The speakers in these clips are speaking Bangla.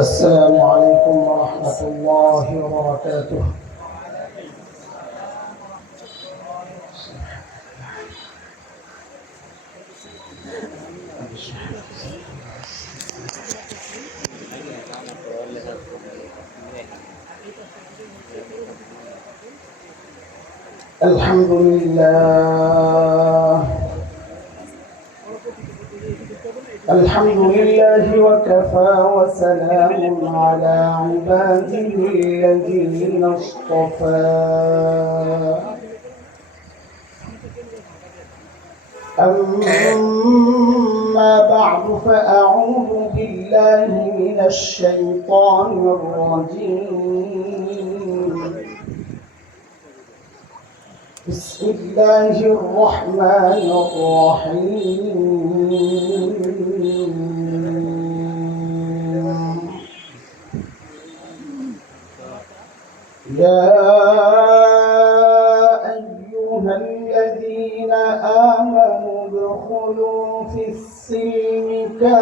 السلام عليكم ورحمة الله وبركاته. الحمد لله وكفى وسلام على عباده الذين اصطفى. أما بعد فأعوذ بالله من الشيطان الرجيم. بسم الله الرحمن الرحيم. يا أيها الذين آمنوا ادخلوا في السلم كافة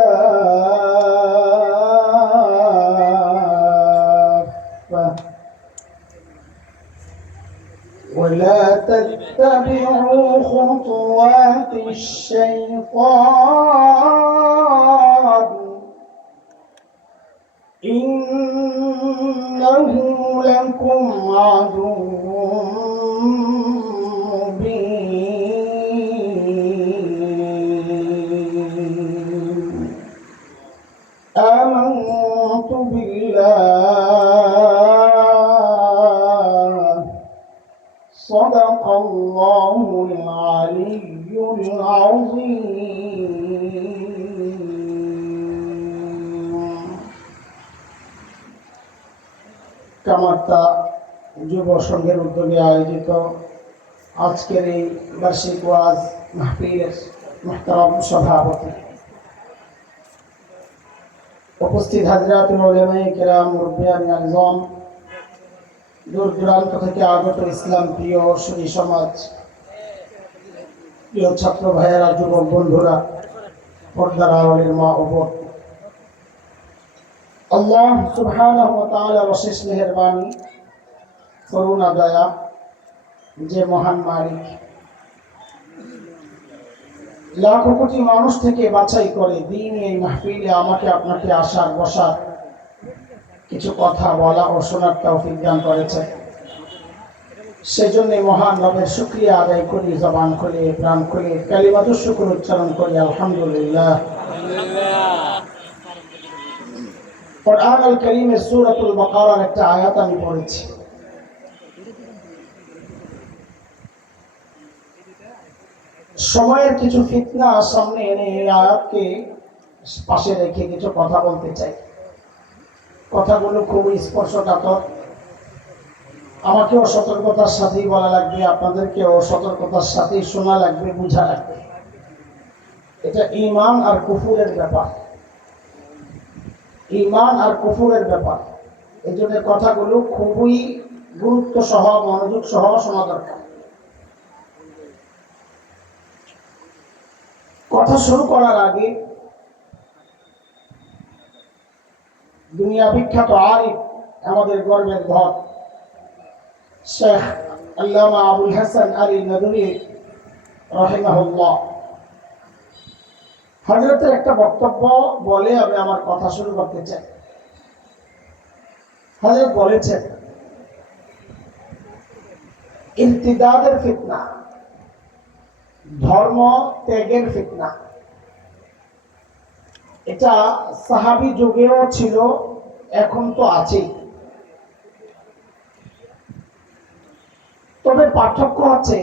ولا تتبعوا خطوات الشيطان إنه لكم عدو مبين. آمنت بالله صدق الله العلي العظيم. কামারতা যুব সংঘের উদ্যোগে আয়োজিত আজকের এই বার্ষিক ওয়াজ মাহফিলের মুহতারাম সভাপতি, উপস্থিত হাজরাতুল উলামায়ে কেরাম, মুরব্বিয়ান আযম, দূর দূরান্ত থেকে আগত ইসলাম প্রিয় সুন্নি সমাজ, প্রিয় ছাত্র ভাইয়েরা, যুবক বন্ধুরা, পর্দার আড়ালের মা ও বোন, আল্লাহ সুবহানাহু ওয়া তাআলার অশেষ মেহেরবানি, করুণা, দয়া, যে মহান মালিক লাখো কোটি মানুষ থেকে বাছাই করে দ্বীনি এই মাহফিলে আমাকে আপনাকে আসার বসার, কিছু কথা বলা ও শোনার তৌফিক দান করেছে। সেজন্য মহান রবের শুকরিয়া আদায় করি, জবান খুলে প্রাণ খুলে কালিমাতুশ শুকর উচ্চারণ করি আলহামদুলিল্লাহ। কুরআন আল কারীমের সূরাতুল বাকারার একটা আয়াত আমি পড়েছি। সময়ের কিছু ফিতনা সামনে এনে এই আয়াতকে পাশে রেখে কিছু কথা বলতে চাই। কথাগুলো খুবই স্পর্শকাতর, আমাকেও সতর্কতার সাথেই বলা লাগবে, আপনাদেরকেও সতর্কতার সাথেই শোনা লাগবে, বোঝা লাগবে। এটা ঈমান আর কুফুরের ব্যাপার, ঈমান আর কুফুরের ব্যাপার। এই জন্য কথাগুলো খুবই গুরুত্ব সহ, মনোযোগ সহ শোনা দরকার। কথা শুরু করার আগে দুনিয়া বিখ্যাত আলিম, আমাদের গর্বের ধন শেখ আল্লামা আবুল হাসান আলী নদভী রাহিমাহুল্লাহ হযরতের একটা বক্তব্য বলে আমি আমার কথা শুরু করতে চাই। হযরত বলেছেন, ইরতিদাদের ফিতনা, ধর্ম ত্যাগের ফিতনা, এটা সাহাবী যুগেও ছিল, এখন তো আছেই। তবে পার্থক্য হচ্ছে,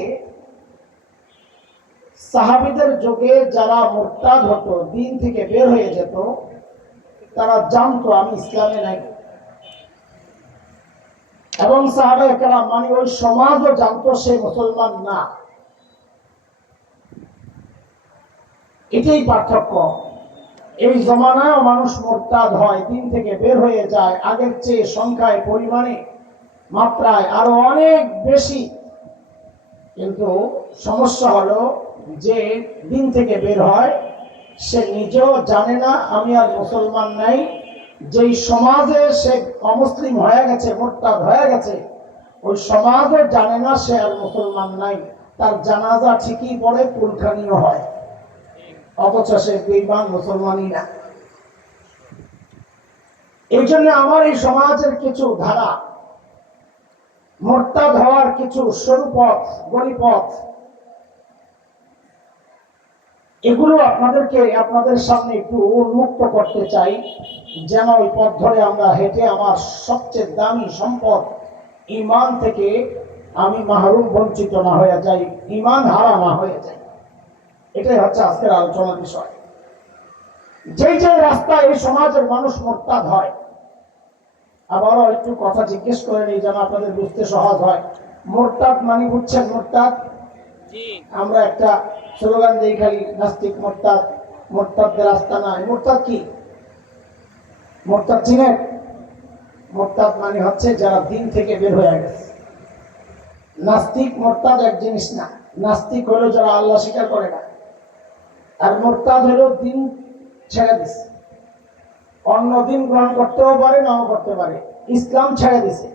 সাহাবীদের যুগে যারা মুরতাদ হতো, দিন থেকে বের হয়ে যেত, তারা জানতো আমি ইসলামে নাই, এবং সাহাবায়ে কেরাম মানে ওই সমাজও জানতো সে মুসলমান না। এটাই পার্থক্য। এই জমানায় মানুষ মুরতাদ হয়, দিন থেকে বের হয়ে যায়, আগের চেয়ে সংখ্যায়, পরিমাণে, মাত্রায় আরো অনেক বেশি কিন্তু সমস্যা হলো যে দিন থেকে বের হয় সে নিজেও জানে না আমি আর মুসলমান নাই, যেই সমাজে সে অমুসলিম হয়ে গেছে, মুরতাদ হয়ে গেছে, ওই সমাজও জানে না সে আর মুসলমান নাই। তার জানাজা ঠিকই পড়ে, কুলখানিও হয়, অথচ সে বেঈমান, মুসলমানই না। এই জন্য আমার এই সমাজের কিছু ধারা, মুরতাদ হওয়ার কিছু সরু পথ, গলিপথ, এগুলো আপনাদের সামনে একটু উন্মুক্ত করতে চাই, যেন ওই পথ ধরে আমরা হেঁটে আমার সবচেয়ে দামি সম্পদ ঈমান থেকে আমি মাহরুম, বঞ্চিত না হয়ে যাই, ঈমান হারা না হয়ে যাই। এটাই হচ্ছে আজকের আলোচনার বিষয়। যেই যে রাস্তায় এই সমাজের মানুষ মুরতাদ হয়, আবারও একটু কথা জিজ্ঞেস করে নিই যেন আপনাদের বুঝতে সহজ হয়। মুরতাদ মানে বুঝছেন? মুরতাদ আমরা একটা স্লোগান দিই খালি, নাস্তিক মুরতাদ, মুরতাদদের রাস্তা নাই। মুরতাদ কি? মুরতাদ চিনেন? মুরতাদ মানে হচ্ছে যারা দিন থেকে বের হয়ে গেছে। নাস্তিক মুরতাদ এক জিনিস না। নাস্তিক হলো যারা আল্লাহ স্বীকার করে না, আর মুরতাদ হলো দিন ছেড়ে দিছে, অন্য দিন গ্রহণ করতেও পারে, নাও করতে পারে, ইসলাম ছেড়ে দিছে,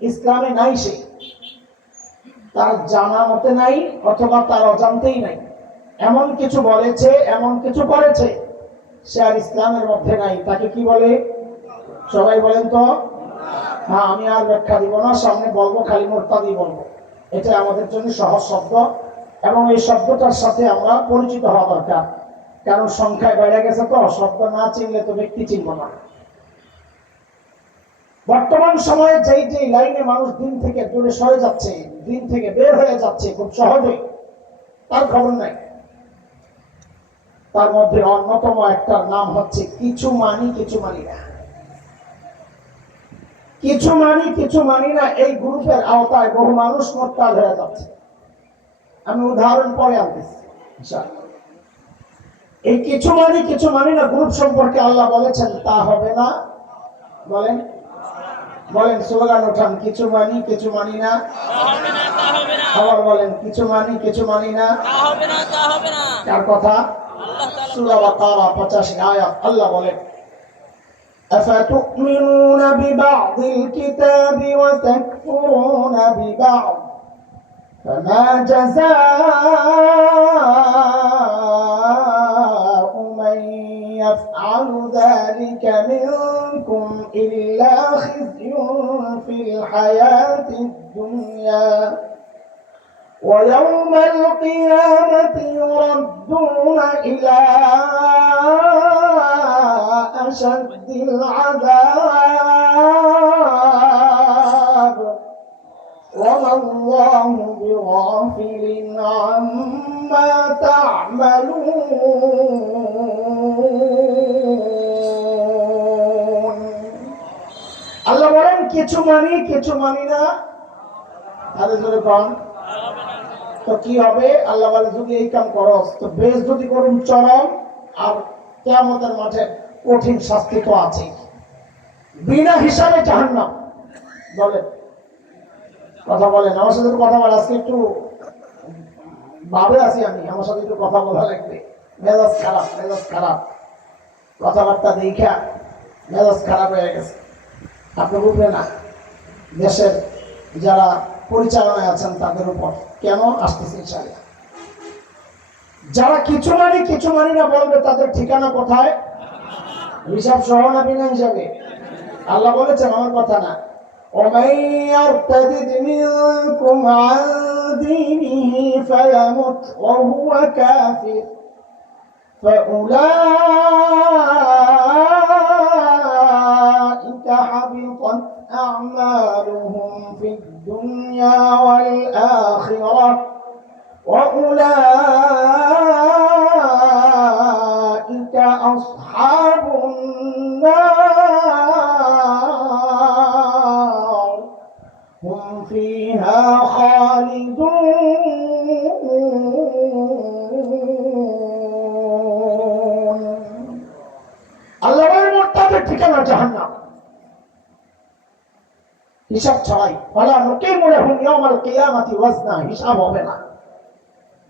ইসলামে নাই সে, তার জানা মতে নাই অথবা তার অজান্তেই নাই, এমন কিছু বলেছে, এমন কিছু করেছে, সে আর ইসলামের মধ্যে নাই। তাকে কি বলে? সবাই বলেন তো। হ্যাঁ, আমি আর ব্যাখ্যা দিব না, সামনে বলবো, খালি মুরতাদি বলবো। এটা আমাদের জন্য সহজ শব্দ এবং এই শব্দটার সাথে আমরা পরিচিত হওয়া দরকার, কারণ সংখ্যায় বেড়ে গেছে তো, শব্দ না চিনলে তো ব্যক্তি চিনব না। বর্তমান সময়ে যেই যেই লাইনে মানুষ দিন থেকে দূরে সরে যাচ্ছে, দিন থেকে বের হয়ে যাচ্ছে খুব সহজে, তার খবর নাই। তার মধ্যে অন্যতম একটা নাম হচ্ছে কিছু মানি কিছু মানি না। কিছু মানি কিছু মানি না, এই গ্রুপের আওতায় বহু মানুষ মুরতাদ হয়ে যাচ্ছে। আমি উদাহরণ পরে আনতেছি ইনশাআল্লাহ। এই কিছু মানি না গ্রুপ সম্পর্কে আল্লাহ বলেছেন তা হবে না। বলেন বলেন, স্লোগান ওঠান, কিছু মানি না। আবার বলেন, কিছু মানি না। কার কথা? সূরা বাকারা 85 আয়াত। আল্লাহ বলেন, أفتؤمنون ببعض الكتاب وتكفرون ببعض فما جزاء من يفعل ذلك منكم إلا خزي في الحياة الدنيا ويوم القيامة يردون إلى أشد العذاب وما الله بغافل عما تعملون। আল্লাহ বলেন কিছু মানি না। তাহলে জোরে কোন তো কি হবে? আল্লাহ বলে, যদি এই কাম করো তো বেশ, যদি করুন চরম, আর কিয়ামতের মাঠে কঠিন শাস্তি তো আছে, বিনা হিসাবে জাহান্নাম। বলেন, কথা বলেন, আমার সাথে একটু কথা বলে। আজকে একটু ভাবে আছি আমি, আমার সাথে একটু কথা বলা লাগবে। মেজাজ খারাপ, কথাবার্তা দেখা মেজাজ খারাপ হয়ে গেছে। আপনি বুঝবেন না দেশের যারা পরিচালনায় আছেন তাদের উপর কেন আসতেছে ইনশাআল্লাহ। যারা কিছু মানি না বলবে, তাদের ঠিকানা কোথায়? হিসাব সহ না বিনা হিসাবে? আল্লাহ বলেছেন, আমার কথা না। ومن يرتد منكم عن دينه فيمت وهو كافر فأولئك حبطت أعمالهم في الدنيا والآخرة وأولئك أصحاب النار هم فيها خالدون। আল্লাহর মুরতাদের ঠিকানা জাহান্নাম। হিসাব ছাড়াই ওয়ালা নুকিমু লাহুম ইয়াওমাল কিয়ামাতি ওয়াজনা, হিসাব হবে না,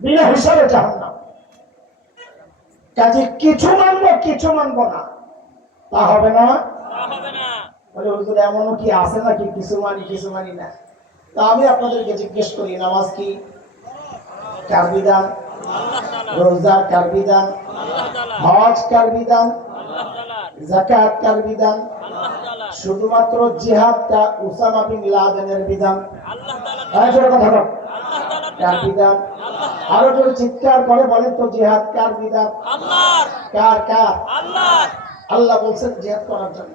বিনা হিসাবে জাহান্নাম। কাজে কিছু মানবো কিছু মানবো না, তা হবে না। বলে হুজুর এমনও কি আছে নাকি কিছু মানি কিছু মানি না? তা আমি আপনাদেরকে জিজ্ঞেস করি, নামাজ কি কার বিধান? রোজা কার বিধান? হজ কার বিধান? যাকাত কার বিধান? শুধুমাত্র জিহাদটা উসামা বিন লাদেনের বিধান। কার বিধান? আরো যদি চিৎকার করে বলেন তো জিহাদ কার বিধান? কার কার? আল্লাহ বলছেন জিহাদ করার জন্য।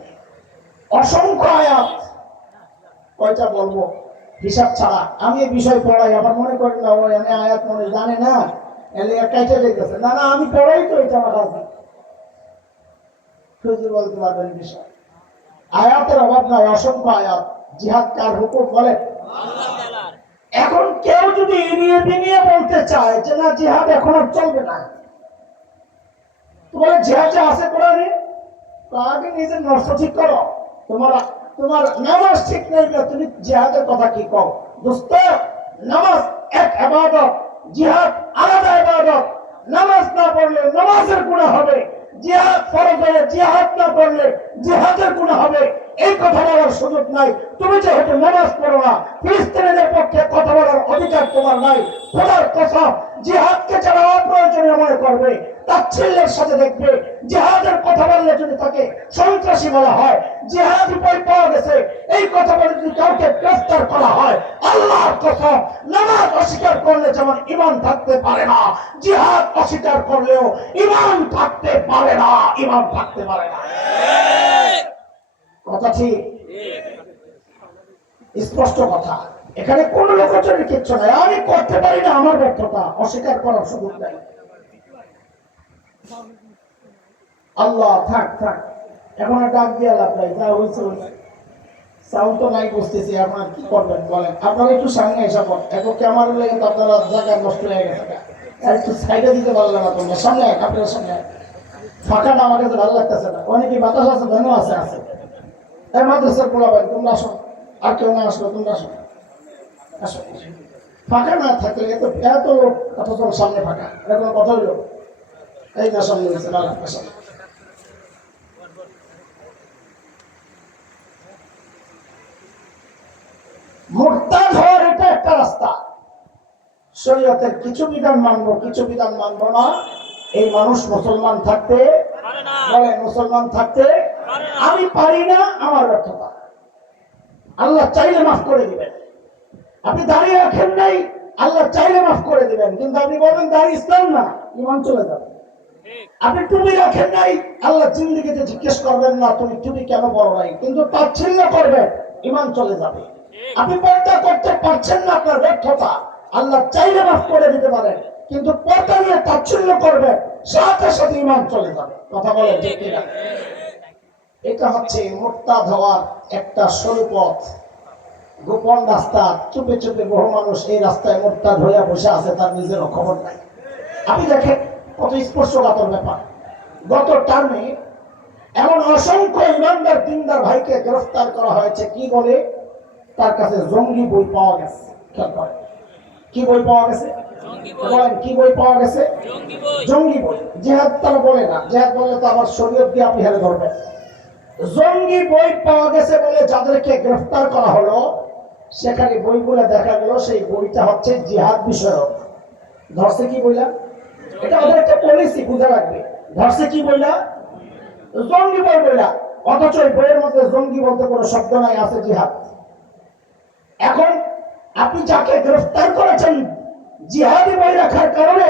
অসংখ্য আয়াত, কয়টা বলবো হিসাব ছাড়া। আমি এই বিষয় পড়াই, আবার মনে করেন না ও এনে আয়াত মনে জানে না, এলে একাইটা যেতেছে না। না, আমি পড়াই তো, এটা আমার রাজি। হুজুর বলতে পারবেন বিষয়, আয়াতের অভাব নাই, অসংখ্য আয়াত। জিহাদ কার হুকুম বলেন? এখন কেউ যদি এড়িয়ে বিনিয়ে বলতে চায় যে না জিহাদ এখন আর চলবে না, তো বলে জিহাদ যে আছে কোরআনে, তো আগে নিজের নষ্ট ঠিক করো। তোমার নামাজ ঠিক নেই, তুমি জিহাদের কথা কি কও? দোস্ত, নামাজ এক ইবাদত, জিহাদ আলাদা ইবাদত। নামাজ না পড়লে নামাজের গুনাহ হবে, জিহাদ ফরজ হলে জিহাদ না পড়লে জিহাদের গুনাহ হবে। এই কথা বলার সুযোগ নাই। তুমি যেহেতু নামাজ পড়ো না, ফিলিস্তিনিদের পক্ষে কথা বলার অধিকার তোমার নাই। খোদার কসম, জিহাদকে যারা অপ্রয়োজনীয় মনে করবে, তাচ্ছিল্যের সাথে দেখবে, জিহাদের কথা বললে যদি তাকে সন্ত্রাসী বলা হয়, জিহাদ উপায় পাওয়া গেছে এই কথা বলে যদি কাউকে গ্রেফতার করা হয়, আল্লাহর কসম, নামাজ অস্বীকার করলে যেমন ঈমান থাকতে পারে না, জিহাদ অস্বীকার করলেও ঈমান থাকতে পারে না, ঈমান থাকতে পারে না। কথা ঠিক, স্পষ্ট কথা। এখানে কোন লোকচুরির কিচ্ছু নাই। আমি করতে পারি না, আমার ব্যর্থতা, অস্বীকার করার সুযোগ নাই। আল্লাহ থাক থাক, এখন ডাক দিয়ে লাভ নাই, যা হয়েছে সাউন্ড তো নাই, বুঝতেছি। আপনার কি করবেন বলেন? আপনারা একটু সামনে এসে পড়েন, এখন ক্যামেরা লেগে তো আপনারা জায়গায় নষ্ট হয়ে গেছে, একটু সাইডে দিতে পারলেন না। তোমরা সামনে আপনার সামনে ফাঁকাটা আমার কাছে ভালো লাগতেছে না। অনেকে বাতাস আছে, ধন্য আছে আছে। এই মাদ্রাসার পোলাবেন, তোমরা আসো, আর কেউ না আসলো তোমরা আসো, আসো। ফাঁকা না থাকলে এত লোক, অথচ সামনে ফাঁকা, এখন কথা হইল এই না সামনে হয়েছে না সামনে। মুরতাদ হওয়ার এটা একটা রাস্তা। শরীয়তের কিছু বিধান মানবো, কিছু বিধান মানবো না, এই মানুষ মুসলমান থাকতে বলেন, মুসলমান থাকতে আমি পারি না, আমার ব্যর্থতা। আল্লাহ চাইলে মাফ করে দিবেন। আপনি দাঁড়িয়ে রাখেন নাই, আল্লাহ চাইলে মাফ করে দিবেন, কিন্তু আপনি বলবেন দাঁড়িয়ে ইসলাম না, ঈমান চলে যাবে। আপনি টুপি রাখেন নাই, আল্লাহ জিন্দেগিতে জিজ্ঞেস করবেন না তুমি টুপি কেন পরো নাই, কিন্তু তাচ্ছিল্য করবেন, ঈমান চলে যাবে। আপনি পর্দা করতে পারছেন না, আপনার ব্যর্থতা। আল্লাহ চাইলে মাফ করে দিতে পারেন, কিন্তু পর্দা নিয়ে তাচ্ছিল্য করবেন, সাথে সাথে ঈমান চলে যাবে। কথা বলেন ঠিক কিনা? এটা হচ্ছে মুরতাদ হওয়ার একটা সরু পথ, গোপন রাস্তা। চুপে চুপে বহু মানুষ এই রাস্তায় মুরতাদ হইয়া বসে আছে, তার নিজেরও খবর নাই। আপনি দেখেন কত স্পর্শকাতর ব্যাপার। গত টার্মে এমন অসংখ্য ইমানদার দিনদার ভাইকে গ্রেফতার করা হয়েছে, কি বলে? তার কাছে জঙ্গি বই পাওয়া গেছে। কি বই পাওয়া গেছে বলেন? কি বই পাওয়া গেছে? জঙ্গি বই। জিহাদ তারা বলে না, জিহাদ বললে তো আবার শরীয়ত দিয়ে আপনি হেরে ধরবেন। জঙ্গি বই পাওয়া গেছে বলে যাদেরকে গ্রেফতার করা হলো, সেখানে বইগুলো দেখা গেল সেই বইটা হচ্ছে জিহাদ বিষয়ক। ধরছে কি বইলা? এটা ওদের একটা পলিসি, বুঝা লাগবে। ধরছে কি বইলা? জঙ্গি বই বইলা, অথচ এই বইয়ের মধ্যে জঙ্গি বলতে কোনো শব্দ নাই, আছে জিহাদ। এখন আপনি যাকে গ্রেফতার করেছেন জিহাদি বই রাখার কারণে,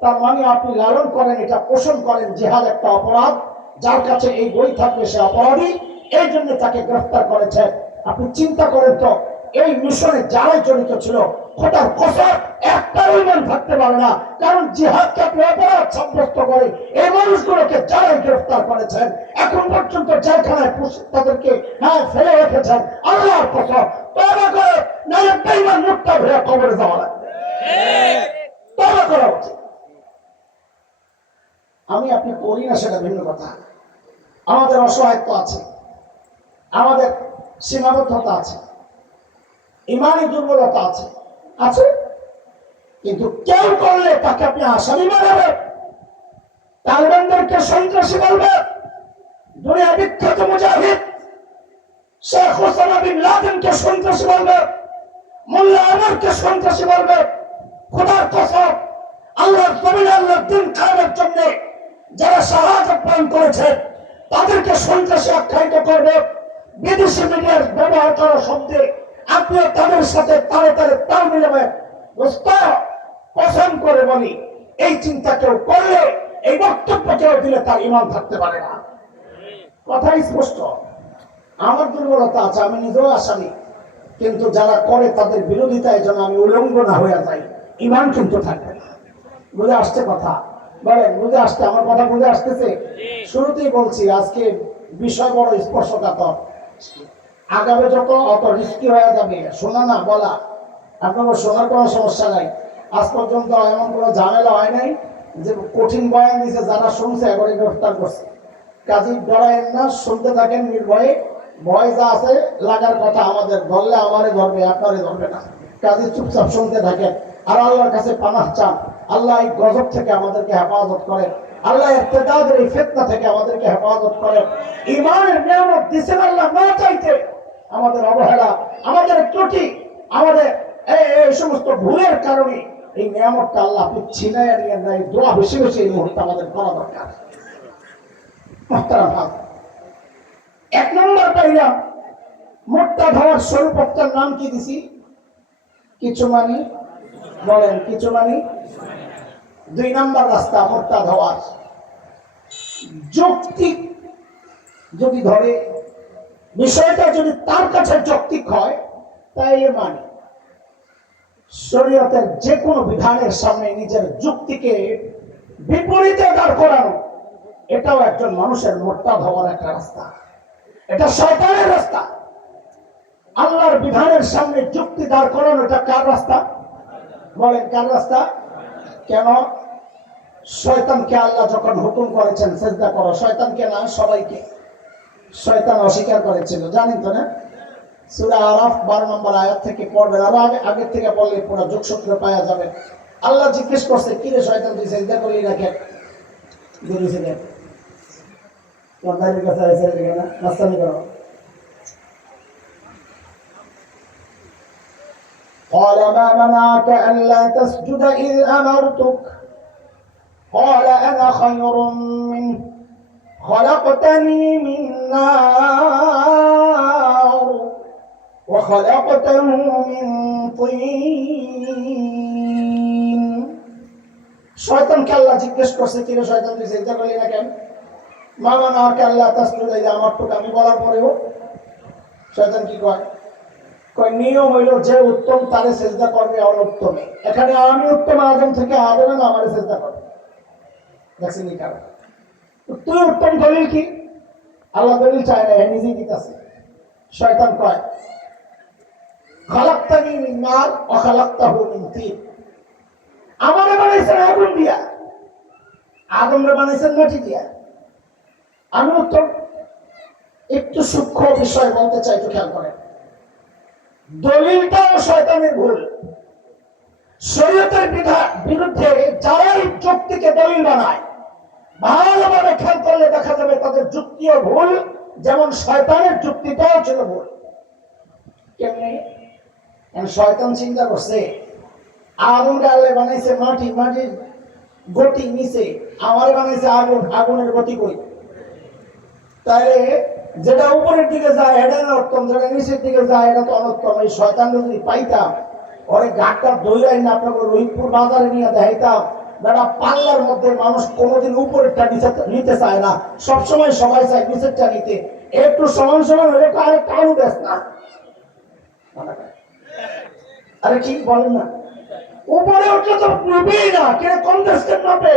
তার মানে আপনি লালন করেন, এটা পোষণ করেন জিহাদ একটা অপরাধ, যার কাছে এই বই থাকবে সে অপরাধী, এই জন্য তাকে গ্রেফতার করেছেন। আপনি চিন্তা করেন তো, এই মিশনে যারাই জড়িত ছিল, খোদার কসম একটা ঈমান থাকতে পারে না, কারণ জিহাদকে আপনি অপরাধ সাব্যস্ত করে এই মানুষগুলোকে যারাই গ্রেফতার করেছেন, এখন পর্যন্ত জেলখানায় তাদেরকে ফেলে রেখেছেন। আল্লাহর কসম, তওবা করে, না একটা ঈমান মুক্তা হয়ে কবরে যাওয়া লাগবে। তওবা করা উচিত। আমি আপনি করি না সেটা ভিন্ন কথা। আমাদের অসহায়ত্ব আছে, আমাদের সীমাবদ্ধতা আছে, ইমানি দুর্বলতা আছে আছে, কিন্তু কেউ করলে তাকে আপনি আসামি বানাবেন, তালেবানদেরকে সন্ত্রাসী বলবে, দুনিয়া বিখ্যাত মুজাহিদ শেখ ওসামা বিন লাদেনকে সন্ত্রাসী বলবে, মোল্লা আনোয়ারকে সন্ত্রাসী বলবে। খোদার কসম, আল্লাহর জমিনে আল্লাহর দিন কায়েমের জন্য যারা শাহাদাত বরণ করেছে তাদেরকে সন্ত্রাসী আখ্যায়িত করবে। বিদেশি মিডিয়ার ব্যবহার করা শব্দে আপনি তাদের সাথে তালে তালে তাল মিলাবেন। কসম করে বলি, এই চিন্তা কেউ করলে, এই বক্তব্য কেউ দিলে তার ঈমান থাকতে পারে না। কথাই স্পষ্ট। আমার দুর্বলতা আছে, আমি নিজেও আসামি, কিন্তু যারা করে তাদের বিরোধিতায় যেন আমি উলঙ্গ না হয়ে যাই, ঈমান কিন্তু থাকবে না। বুঝে আসছে কথা? বলেন বুঝে আসছে? আমার কথা বুঝে আসতেছে? শুরুতেই বলছি, আজকে বিষয় বড় স্পর্শকাতর, আগামী যত অত রিস্কি হয়ে যাবে। শোনা না বলা, আপনার শোনার কোনো সমস্যা নাই। আজ পর্যন্ত এমন কোনো ঝামেলা হয় নাই যে কঠিন বয়ান দিয়েছে যারা শুনছে একবারে গ্রেফতার করছে। কাজী ডরায়েন না, শুনতে থাকেন নির্ভয়ে। ভয় যা আছে লাগার কথা আমাদের, ধরলে আমারে ধরবে, আপনারে ধরবে না। কাজী চুপচাপ শুনতে থাকেন আর আল্লাহর কাছে পানাহ চান। আল্লাহ এই গজব থেকে আমাদেরকে হেফাজত করেন, আল্লাহ ইরতিদাদের এই ফিতনা থেকে আমাদেরকে হেফাজত করেন। ঈমানের নিয়ামত দিয়েছেন আল্লাহ না চাইতে, আমাদের অবহেলা, আমাদের ত্রুটি, আমাদের এই সমস্ত ভুলের কারণে এই নিয়ামতটা আল্লাহ আপনি ছিনাইয়া নিয়ে নেয়। দোয়া বেশি বেশি এই মুহূর্তে আমাদের করা দরকার। এক নম্বর পাইলা মোট্টা ধাওয়ার স্বরূপটার নাম কি দিছি? কিছু মানি, বলেন কিছু মানি। 2 নম্বর রাস্তা মোট্টা ধাওয়ার, যৌক্তিক যদি ধরে, বিষয়টা যদি তার কাছে যৌক্তিক হয় তাই মানি। শরীয়তের যে কোনো বিধানের সামনে নিজের যুক্তিকে বিপরীতে দাঁড় করানো, এটাও একজন মানুষের মোট্টা ধাওয়ার একটা রাস্তা। এটা শয়তানের রাস্তা। আল্লাহর বিধানের সামনে যুক্তি দাঁড় করানো, এটা কার রাস্তা? বলেন কার রাস্তা? কেন? শয়তানকে আল্লাহ যখন হুকুম করেছেন সিজদা করো, শয়তানকে না সবাইকে, শয়তান অস্বীকার করেছিল, জানেন তো না? সূরা আরাফ 12 নম্বর আয়াত থেকে পড়বেন, আরো আগের থেকে পড়লে পুরো যোগসূত্র পাওয়া যাবে। আল্লাহ জিজ্ঞেস করছে, কি রে শয়তান, তুই সিজদা করলি না কেন? দিয়েছিলেন তোমাদের কাছে এসে না নাস্তানি করো। قال ما منعك ألا تسجد إذ أمرتك قال أنا خير منه خلقتني من نار وخلقته من طين। শয়তানকে আল্লাহ জিজ্ঞেস করছে, কি রে শয়তান, তুই সিজদা করলি না কেন? মা মানাকে আল্লাহ তাসজুদা ইযা আমারতুক, আমি বলার পরেও শয়তান কি কয়? নিয়ম হইল যে উত্তম তারে সিজদা করবে অনুত্তমে। এখানে আমি উত্তম, আদম থেকে আদমে না আমারে সিজদা করবে। দেখছেন কি কারণ? তুই উত্তম, দলিল কি? আল্লাহ দলিল চায় না, নিজেই দিতেছে। শয়তান কয় খালাকতানি মিন নার ওয়া খালাকতাহু মিন তিন, আমারে বানাইছেন আগুন দিয়া, আদমরে বানাইছেন মাটি দিয়া। আমি উত্তম। একটু সূক্ষ্ম বিষয় বলতে চাই, একটু খেয়াল করেন। দলিলটাও শয়তানের ভুল। শরীয়তের বিরুদ্ধে যারা এই যুক্তিকে দলিল বানায়, ভালোভাবে খেয়াল করলে দেখা যাবে তাদের যুক্তিও ভুল, যেমন শয়তানের যুক্তিটাও ছিল ভুল। কেমনি? শয়তান চিন্তা করছে আগুনকে আল্লাহ বানাইছে মাটি, মাটির গতি নিচে, আমার বানাইছে আগুন, আগুনের গতি কই? তাহলে যেটা উপরের দিকে যায় এটা অনর্থম, যেটা নিচের দিকে যায় এটা তো অনর্থম। এই শয়তান যদি পাইতাম, ওরে ঘাটটা দৌড়াই না আপনাকে রহিমপুর বাজারে নিয়ে দেখাইতাম, বেটা পাল্লার মধ্যে মানুষ কোনোদিন উপরেরটা নিতে চায় না, সবসময় সবাই চায় নিচেরটা নিতে। একটু সমান সমান হলে আরেকটা আলু দেশ না, আরে ঠিক বলেন না? উপরে উঠলে তো নেবেই না, কে কম দেশ কেন নামবে?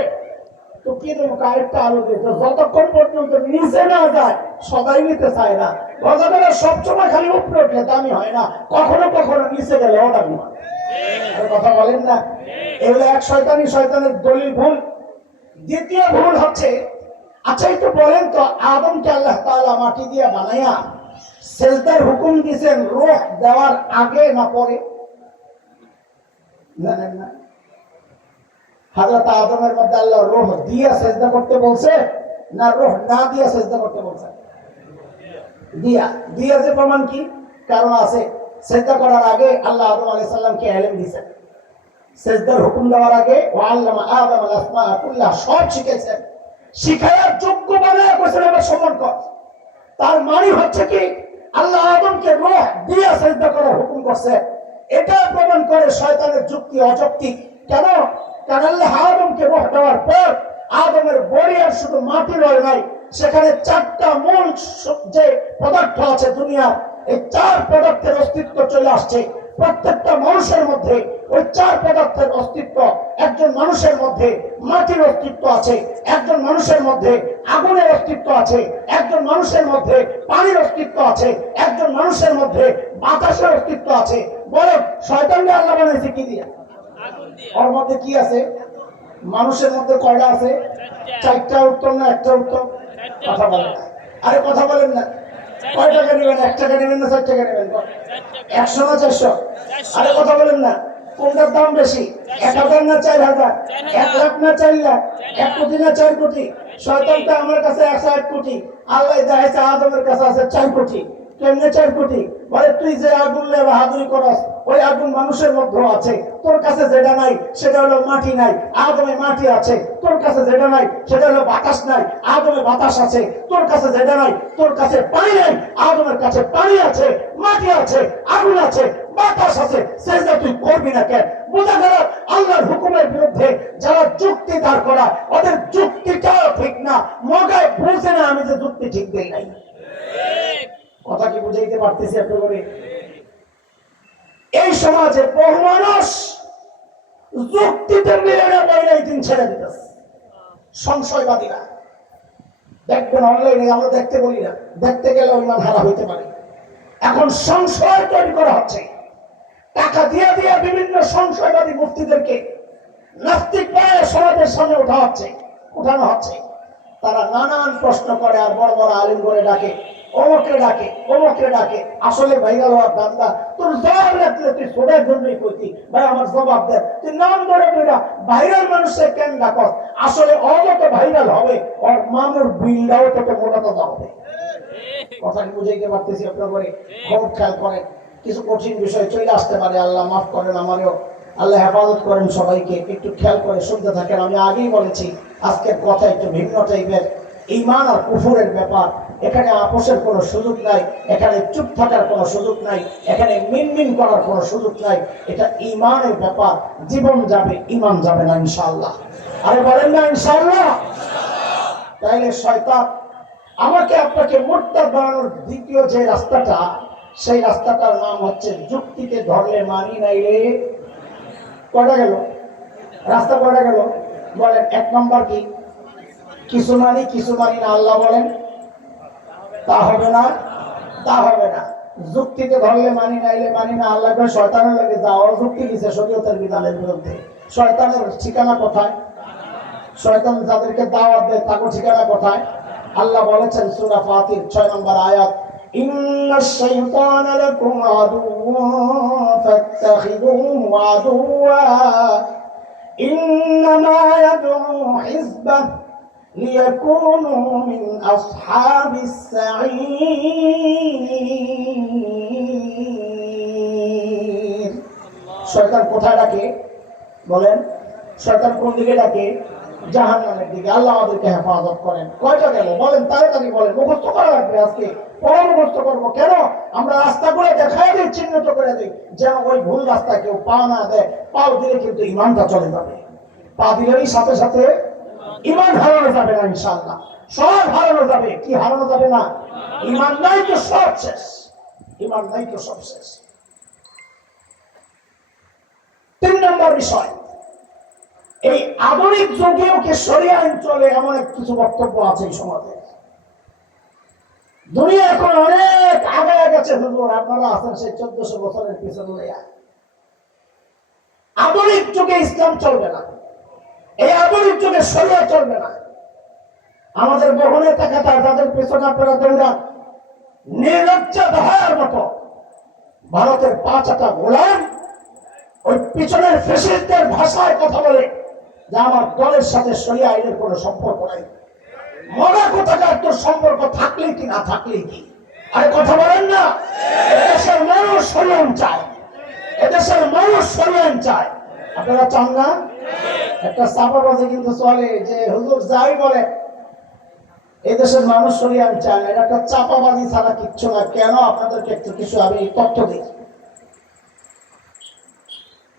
তো কি দেবো আরেকটা আলু দিতে, যতক্ষণ পর্যন্ত নিচে না যায় সবাই নিতে চায় না। গজাবেলা সবসময় খালি উপরে উঠলে দামি হয় না, কখনো কখনো নিচে গেলে দামি হয়। কথা বলেন না? এগুলো এক শয়তানের দলিল ভুল। দ্বিতীয় ভুল হচ্ছে, আচ্ছা একটু বলেন তো, আদমকে আল্লাহ তাআলা মাটি দিয়ে বানাইয়া সেজদার হুকুম দিয়েছেন রূহ দেওয়ার আগে না পরে? জানেন না? হযরত আদমের মধ্যে আল্লাহ রূহ দিয়া সেজদা করতে বলছে না রূহ না দিয়া সেজদা করতে বলছে? দিয়া। দিয়া যে প্রমাণ কি? কারণ আছে। সেজদা করার আগে আল্লাহ আদম আলাইহিস সালামকে ইলম দিয়েছেন। সেজদার হুকুম দেওয়ার আগে ওয়া আল্লামা আদম আল আসমা কুল্লাহ সব শিখেছেন। শিখায়ার যোগ্য বানায় কইছেন এবার সম্মান কর। তার মানে হচ্ছে কি আল্লাহ আদমকে রূহ দিয়া সেজদা করার হুকুম করছে। এটা প্রমাণ করে শয়তানের যুক্তি অযৌক্তিক। কেন? কারণ আল্লাহ আদমকে রূহ দেওয়ার পর আদমের বডি আর শুধু মাটি রয় নাই, সেখানে চারটা মূল যে পদার্থ আছে দুনিয়ার, এই চার পদার্থের অস্তিত্ব চলে আসছে প্রত্যেকটা মানুষের মধ্যে। ওই চার পদার্থের অস্তিত্ব, একজন মানুষের মধ্যে মাটির অস্তিত্ব আছে, একজন মানুষের মধ্যে আগুনের অস্তিত্ব আছে, একজন মানুষের মধ্যে পানির অস্তিত্ব আছে, একজন মানুষের মধ্যে বাতাসের অস্তিত্ব আছে। বলে শয়তানকে আল্লাহ বানাইছে কি দিয়ে? ওর মধ্যে কি আছে? মানুষের মধ্যে কয়টা আছে? চারটা উত্তম না একটা উত্তম? কথা বলেন না। আরে কথা বলেন না। কয় টাকা নেবেন? 1 টাকা নেবেন না 4 টাকা নেবেন? 100 না 400? আরে কথা বলেন না। কোনটার দাম বেশি? 1000 না 4000? 1 লাখ না 4 লাখ? 1 কোটি না 4 কোটি? শয়তানটা আমার কাছে 108 কোটি, আল্লাহ দেখাইছে আদমের কাছে আছে 4 কোটি। কেমনে 4 কোটি? বলে তুই যে আগুন নিয়ে বাহাদুরি করস, ওই আগুন মানুষের মধ্যেও আছে। তোর কাছে যেটা নাই সেটা হলো মাটি নাই, আদমে মাটি আছে। তোর কাছে যেটা নাই সেটা হলো বাতাস নাই, আদমে বাতাস আছে। তোর কাছে যেটা নাই, তোর কাছে পানি নাই, আদমের কাছে পানি আছে, মাটি আছে, আগুন আছে, বাতাস আছে। সেজদা তুই করবি না কেন? বোঝা গেল আল্লাহর হুকুমের বিরুদ্ধে যারা যুক্তি দাঁড় করা, ওদের যুক্তিটাও ঠিক না। মগায় বুঝে না আমি যে যুক্তি ঠিক দেই নাই। কথা কি বুঝাইতে পারতেছি আপনাদের? এই সমাজে বহু মানুষ যুক্তিতে মিলে না বলে দিন ছেড়ে দিতেছে। সংশয়বাদীরা দেখবেন অনলাইনে, আমরা দেখতে বলি না, দেখতে গেলে ইমান হারা হইতে পারে। এখন সংশয় তৈরি করা হচ্ছে, টাকা দিয়ে দিয়ে বিভিন্ন সংশয়বাদী মুফতিদেরকে নাস্তিক বানায় সমাজের সামনে উঠানো হচ্ছে। তারা নানান প্রশ্ন করে আর বড় বড় আলিম করে ডাকে, অমুকরে ডাকে, অমুকরে ডাকে। আসলে ভাইরাল হওয়ার দান্দা তোর জবাব রাখলে তুই ছোটার জন্যই কইতি ভাই আমার জবাব দেন। তুই নাম ধরে তুইরা ভাইরাল মানুষের কেন ডাকস? আসলে অযত ভাইরাল হবে, ওর মামুর বিলটাও তোকে মোটাতে হবে। কথা কি বুঝাইতে পারতেছি আপনার? খুব খেয়াল করেন, কিছু কঠিন বিষয় চলে আসতে পারে, আল্লাহ মাফ করেন, আমারও আল্লাহ হেফাজত করেন সবাইকে। একটু খেয়াল করে শুনতে থাকেন। আমি আগেই বলেছি আজকের কথা একটু ভিন্ন টাইপের। ঈমান আর কুফরের ব্যাপার। এখানে আপোষের কোনো সুযোগ নাই, এখানে চুপ থাকার কোনো সুযোগ নাই, এখানে মিনমিন করার কোনো সুযোগ নাই। এটা ঈমানের ব্যাপার। জীবন যাবে, ঈমান যাবে না ইনশাআল্লাহ। আরে বলেন না ইনশাআল্লাহ? তাইলে শয়তান আমাকে আপনাকে মুরতাদ বানানোর দ্বিতীয় যে রাস্তাটা, সেই রাস্তাটার নাম হচ্ছে যুক্তিকে ধরলে মানি নাইলে কয়টা গেল? রাস্তা কয়টা গেল? বলেন। 1 নম্বর কি? কিছু মানি না। আল্লাহ বলেন তা হবে না, তা হবে না। যুক্তিতে ধরলে মানি নাইলে মানি না। আল্লাহ শয়তানের লাগে যাওয়া যুক্তি দিছে শরীয়তের বিধানের বিরুদ্ধে। শয়তানের ঠিকানা কোথায়? শয়তান যাদেরকে দাওয়াত দেয় তাকে ঠিকানা কোথায়? আল্লাহ বলেছেন সূরা ফাতির 6 নম্বর আয়াত, ইন্নাশ শাইতানা লাকুম আদুওয়ান ফাত্তাখিযুহু আদুওয়া ইন্নামা ইয়াদউ হিজবাহ লিয়াকুনু মিন আসহাবিস সাঈর। শয়তান কোথায় ডাকে বলেন? শয়তান কোন দিকে ডাকে? জাহান্নামের দিকে। আল্লাহ আমাদেরকে হেফাজত করেন। কয়টা গেল বলেন? তাড়াতাড়ি বলেন। মুখস্থ করা লাগবে আজকে। পড়া মুখস্থ করবো কেন? আমরা রাস্তাগুলো দেখাই দিই, চিহ্নিত করে দিই, যেন ওই ভুল রাস্তা কেউ পা না দেয়। পাও দিলে কিন্তু ইমানটা চলে যাবে। পা দিলেই সাথে সাথে ইমান হারানো যাবে না ইনশাআল্লাহ। সব হারানো যাবে। কি হারানো যাবে না? ইমান নাই তো সব শেষ। ইমান নাই তো সব শেষ। 3 নম্বর বিষয়, এই আধুনিক যুগেও কি শরিয়া আইন চলে এমন কিছু বক্তব্য আছে এই সমাজে। দুনিয়া এখন অনেক আগায় গেছে হুজুর, আপনারা আছেন সেই 1400 বছরের পিছনে। আধুনিক যুগে ইসলাম চলবে না, এই আধুনিক যুগে শরিয়া চলবে না। আমাদের বহনে টাকা তাদের পেছনে আপনারা দৌড়ান, নির্লজ্জা দহার মতো ভারতের 5টা গোলাম ওই পিছনের ফ্যাসিস্টদের ভাষায় কথা বলে যে আমার দলের সাথে শরিয়া আইনের কোনো সম্পর্ক নাই। মগা কোথাকার তোর সম্পর্ক থাকলে কি না থাকলে কি? আরে কথা বলেন না। এদেশের মানুষ শরিয়ান চায়, এদেশের মানুষ শরিয়ান চায়। আপনারা চান না? একটা চাপাবাজি কিন্তু চলে যে হুজুর যাই বলে এদেশের মানুষ শরিয়ান চায় না। এটা একটা চাপাবাজি ছাড়া কিচ্ছু না। কেন? আপনাদেরকে একটু কিছু আমি তথ্য দিই।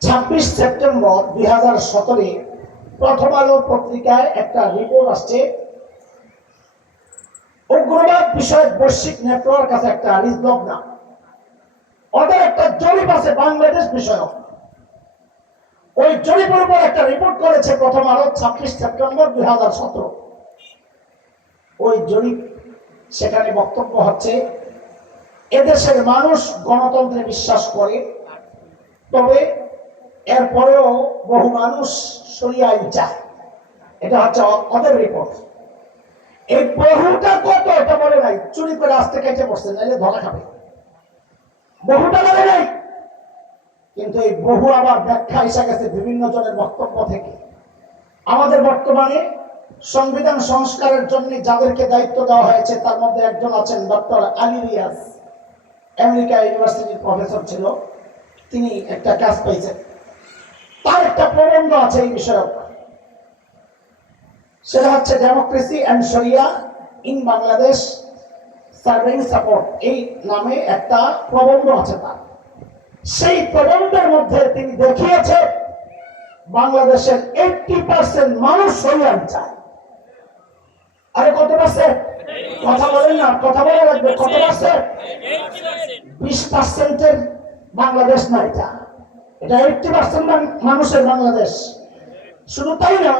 26 সেপ্টেম্বর 2017 প্রথম আলো পত্রিকায় একটা রিপোর্ট আসছে। উগ্রবাদ বিষয়ক বৈশ্বিক নেটওয়ার্ক আছে একটা, রিজলভ নাম, ওদের একটা জরিপ আছে বাংলাদেশ বিষয়ক। ওই জরিপের উপর একটা রিপোর্ট করেছে প্রথম আলো 26 সেপ্টেম্বর 2017। ওই জরিপ, সেখানে বক্তব্য হচ্ছে এদেশের মানুষ গণতন্ত্রে বিশ্বাস করে, তবে এরপরেও বহু মানুষ শরিয়া আইন চায়। এটা হচ্ছে ওদের রিপোর্ট। এই বহুটা কত এটা বলে নাই, চুরি করে আসতে কেটে পড়ছে, নাইলে ধরা খাবে। বহুটা বলে নাই, কিন্তু এই বহু আবার ব্যাখ্যা এসে গেছে বিভিন্ন জনের বক্তব্য থেকে। আমাদের বর্তমানে সংবিধান সংস্কারের জন্য যাদেরকে দায়িত্ব দেওয়া হয়েছে তার মধ্যে একজন আছেন ডক্টর আলী রিয়াজ, আমেরিকা ইউনিভার্সিটির প্রফেসর ছিল। তিনি একটা কাজ পাইছেন, তার একটা প্রবন্ধ আছে এই বিষয়ক। সেটা হচ্ছে ডেমোক্রেসি অ্যান্ড শরিয়া ইন বাংলাদেশ সার্ভিং সাপোর্ট, এই নামে একটা প্রবন্ধ আছে তার। সেই প্রবন্ধের মধ্যে তিনি দেখিয়েছে বাংলাদেশের 80% মানুষ শরিয়া চায়। আরে কত পার্সেন্ট? কথা বলেন না, কথা বলে রাখবে। কত পার্সেন্ট? 20%-এর বাংলাদেশ না এটা, এটা 80% মানুষের বাংলাদেশ। শুধু তাই না,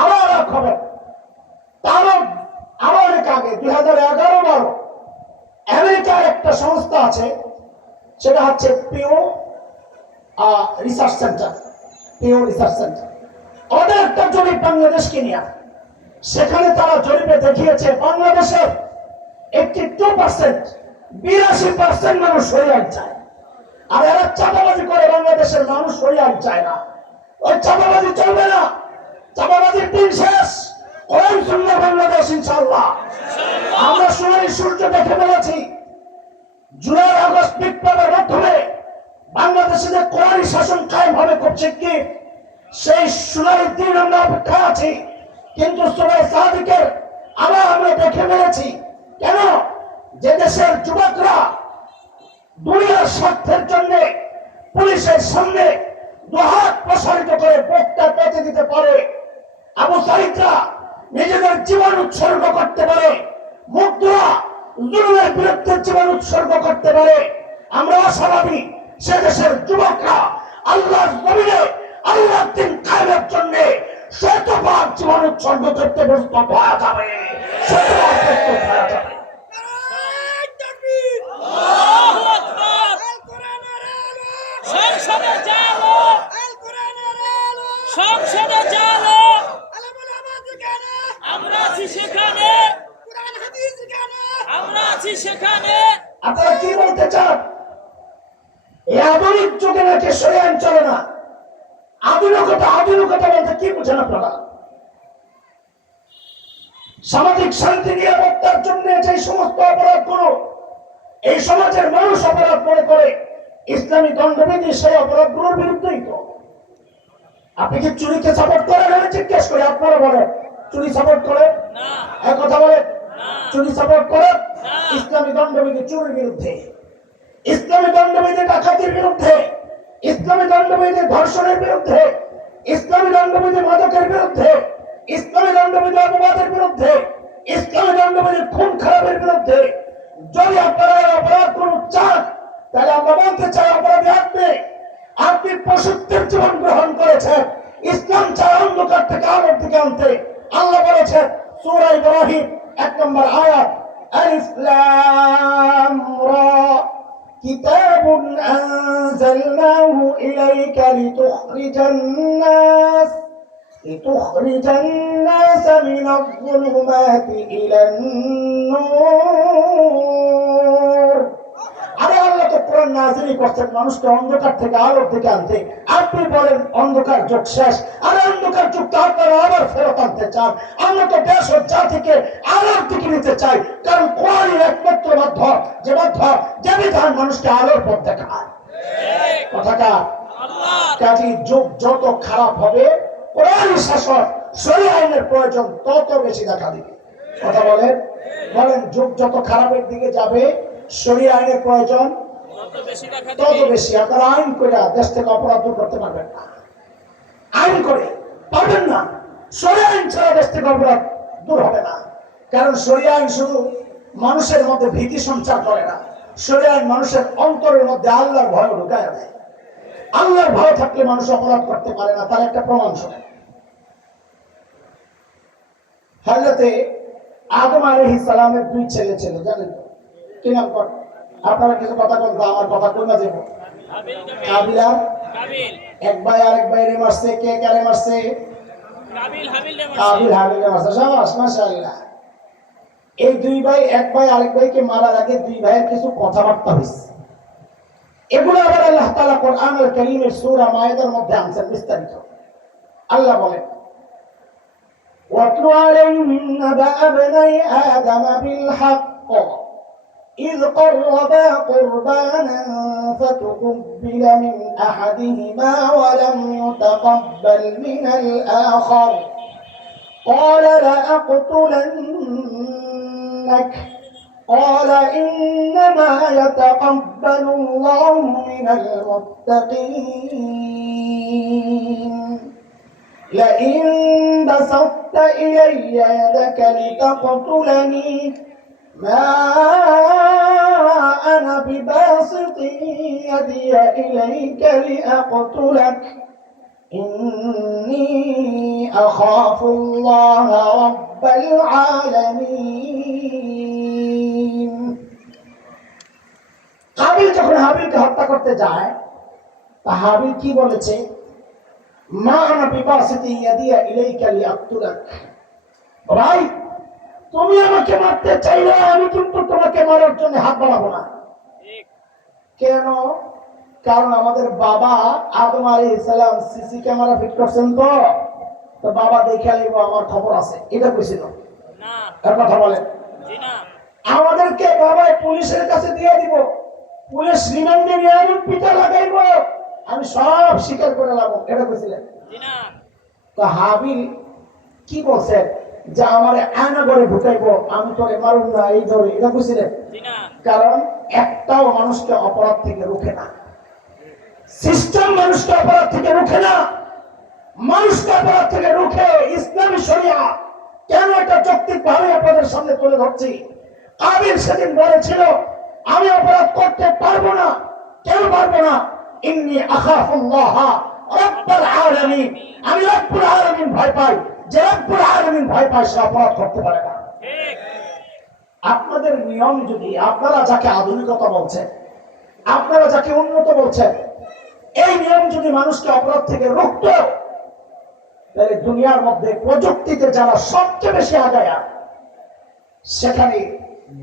আরো অবাক হবে, আরো অনেক আগে 2011-12 আমেরিকার একটা সংস্থা আছে, সেটা হচ্ছে পিও রিসার্চ সেন্টার। ওদের একটা জরিপ বাংলাদেশকে নিয়ে, সেখানে তারা জরিপে দেখিয়েছে বাংলাদেশের 82%, 82% মানুষ শরিয়া চায়। আর এরা চাঁদাবাজি করে বাংলাদেশের মানুষ শরিয়া চায় না। ওই চাঁদাবাজি চলবে না, চাঁদাবাজির দিন শেষ। কোরআন সুন্নাহ বাংলাদেশ ইনশাআল্লাহ। আমরা সোনালী সূর্য দেখে বলেছি, জুলাই আগস্ট বিপ্লবের মাধ্যমে বাংলাদেশে যে কোরআনী শাসন কায়েম হবে খুব শিগগির, সেই সোনালী দিন আমরা অপেক্ষায় আছি। কিন্তু সূরা সাদিকের আবার আমরা দেখে ফেলেছি। কেন? যে দেশের যুবকরা দুনিয়ার স্বার্থের জন্য পুলিশের সামনে দুহাত প্রসারিত করে বুকটা পেতে দিতে পারে, আবু সাঈদরা নিজেদের জীবন উৎসর্গ করতে পারে, মুগ্ধরা জুলুমের বিরুদ্ধে জীবন উৎসর্গ করতে পারে, আমরা আশাবাদী সে দেশের যুবকরা আল্লাহর জমিনে আল্লাহর দ্বীন কায়েমের জন্য শতভাগ জীবন উৎসর্গ করতে প্রস্তুত হয়ে যাবে, শতভাগ প্রস্তুত হয়ে যাবে। আপনারা কি বলতে চান? এই আধুনিক যুগে নাকি শরিয়া আইন চলে না? আধুনিকতা বলতে কি বুঝেন আপনারা? সামাজিক শান্তি নিরাপত্তার জন্য যে সমস্ত অপরাধগুলো এই সমাজের মানুষ অপরাধ মনে করে, ইসলামী দণ্ডবিধি সেই অপরাধগুলোর বিরুদ্ধেই তো। আপনি কি চুরিকে সাপোর্ট করেন? আমি জিজ্ঞেস করি, আপনারা বলেন চুরি সাপোর্ট করেন? এক কথা বলেন, চুরি সাপোর্ট করেন? ইসলামী দণ্ডবিধি চুরির বিরুদ্ধে, ইসলামী দণ্ডবিধি ডাকাতির বিরুদ্ধে, ইসলামী দণ্ডবিধি ধর্ষণের বিরুদ্ধে, ইসলামী দণ্ডবিধি মাদকের বিরুদ্ধে, ইসলামী দণ্ডবিধি অপবাদের বিরুদ্ধে, ইসলামী দণ্ডবিধি খুন খারাপের বিরুদ্ধে। যদি আপনারা অপরাধ কোন চান, তাহলে আমরা বলতে চাই অপরাধী আপনি। আপনি পশুত্বের জীবন গ্রহণ করেছেন, ইসলাম চায় অন্ধকার থেকে আলোর দিকে আনতে। আল্লাহ বলেছেন সূরা ইব্রাহিম 1 নম্বর আয়াত, আলিফ লাম রা কিতাবুন আনজালনাহু ইলাইকা লিতুখরিজান নাস মিনাজ যুলুমাতি ইলান নূর আরে আল্লাহ তো কোরআন নাযিল করছেন মানুষকে অন্ধকার থেকে আলোর দিকে আনতে, আপনি বলেন অন্ধকার যুগ শেষ, আরে অন্ধকার যুগ তো আপনারা আবার ফেরত আনতে চান। আমরা তো দেশ ও জাতিকে আলোর দিকে নিতে চাই, কারণ কোরআনই একমাত্র মাধ্যম, যে বিধান মানুষকে আলোর পথ দেখায়। কথাটা কাজী যুগ যত খারাপ হবে কোরআনী শাসন শরীয়ত আইনের প্রয়োজন তত বেশি দেখা দিবে। কথা বলেন যুগ যত খারাপের দিকে যাবে শরীয়ত আইনের প্রয়োজন তত বেশি। আপনারা আইন করে দেশ থেকে অপরাধ দূর করতে পারবেন না, আইন করে পারবেন না। শরীয়ত আইন ছাড়া দেশ থেকে অপরাধ দূর হবে না, কারণ শরীয়ত আইন শুধু মানুষের মধ্যে ভীতি সঞ্চার করে না, শরীয়ত আইন মানুষের অন্তরের মধ্যে আল্লাহর ভয় ঢুকায় দেয়। আল্লাহর ভয় থাকলে মানুষ অপরাধ করতে পারে না। তার একটা প্রমাণ শোনেন। হযরতে আদম আলাইহিস সালামের দুই ছেলে ছিল, জানেন কি নাম? আপনারা কিছু কথা বলতে আমার কথা কই না যাব। কাবিল আর কাবিল, এক ভাই আরেক ভাইরে মারছে। কে কারে মারছে? কাবিল হাবিলে মারছে। কাবিল হাবিলে মারছে। শাবাশ, মাশাআল্লাহ। এই দুই ভাই এক ভাই আরেক ভাইকে মারার আগে দুই ভাইয়ের কিছু কথাবার্তা হইছে। এগুলো আবার আল্লাহ তাআলা কোরআনুল কারীমের সূরা মায়েদার মধ্যে আনছেন বিস্তারিত। আল্লাহ বলেন, ওয়াতলু আলাইহিম নাবা বনি আদম বিল হক إذ قربا قربانا فتقبل من أحدهما ولم يتقبل من الآخر قال لأقتلنك قال إنما يتقبل الله من المتقين لئن بسطت إلي يدك لتقتلني ما أنا بباسط يدي إليك لأقتلك إني أخاف الله رب العالمين। কাবিল যখন হাবিলকে হত্যা করতে যায়, তা হাবিল কি বলেছে? মা আনা বিবাসিতি ইয়াদিয়া ইলাইকা লিআকতুলাক। ভাই, তুমি আমাকে মারতে চাইলে আমি কিন্তু তোমাকে মারার জন্য হাত বাড়াবো না। কেন? কারণ আমাদের বাবা আদম আলাইহিস সালাম সিসি ক্যামেরা ফিট করছেন, তো বাবা দেখে নিব আমার খবর আছে, এটা কইছিল না? এর কথা বলেন জি না। আমাদেরকে বাবা পুলিশের কাছে দিয়ে দিব, পুলিশ রিমান্ডে নিয়ে আমি পিটা লাগাইব, আমি সব স্বীকার করে নেব, এটা কইছিলেন জি না? তো হাবিল কি বলছেন যে আমারে আয়না করে ঢুকাইবো, আমি তোরে মারুম না, এই ধরে, এটা কইছিলেন জি না? কারণ একটাও মানুষকে অপরাধ থেকে রুখে না, সিস্টেম মানুষকে অপরাধ থেকে রুখে না। মানুষকে অপরাধ থেকে রুখে ইসলামী শরিয়াত। কেন? এটা যৌক্তিক ভাবে আপনাদের সামনে তুলে ধরছি। কাবিল সেদিন বলেছিল আমি অপরাধ করতে পারবো না। কেন পারবো না? ইন্নী আখাফুল্লাহ রাব্বুল আলামিন, আমি রব্বুল আলামিন ভয় পাই। যে রব্বুল আলামিন ভয় পায় সে অপরাধ করতে পারে না। আপনাদের নিয়ম যদি, আপনারা যাকে আধুনিকতা বলছেন, আপনারা যাকে উন্নত বলছেন, এই নিয়ম যদি মানুষকে অপরাধ থেকে রুখত, তাহলে দুনিয়ার মধ্যে প্রযুক্তিতে যারা সবচেয়ে বেশি আগায়া, সেখানে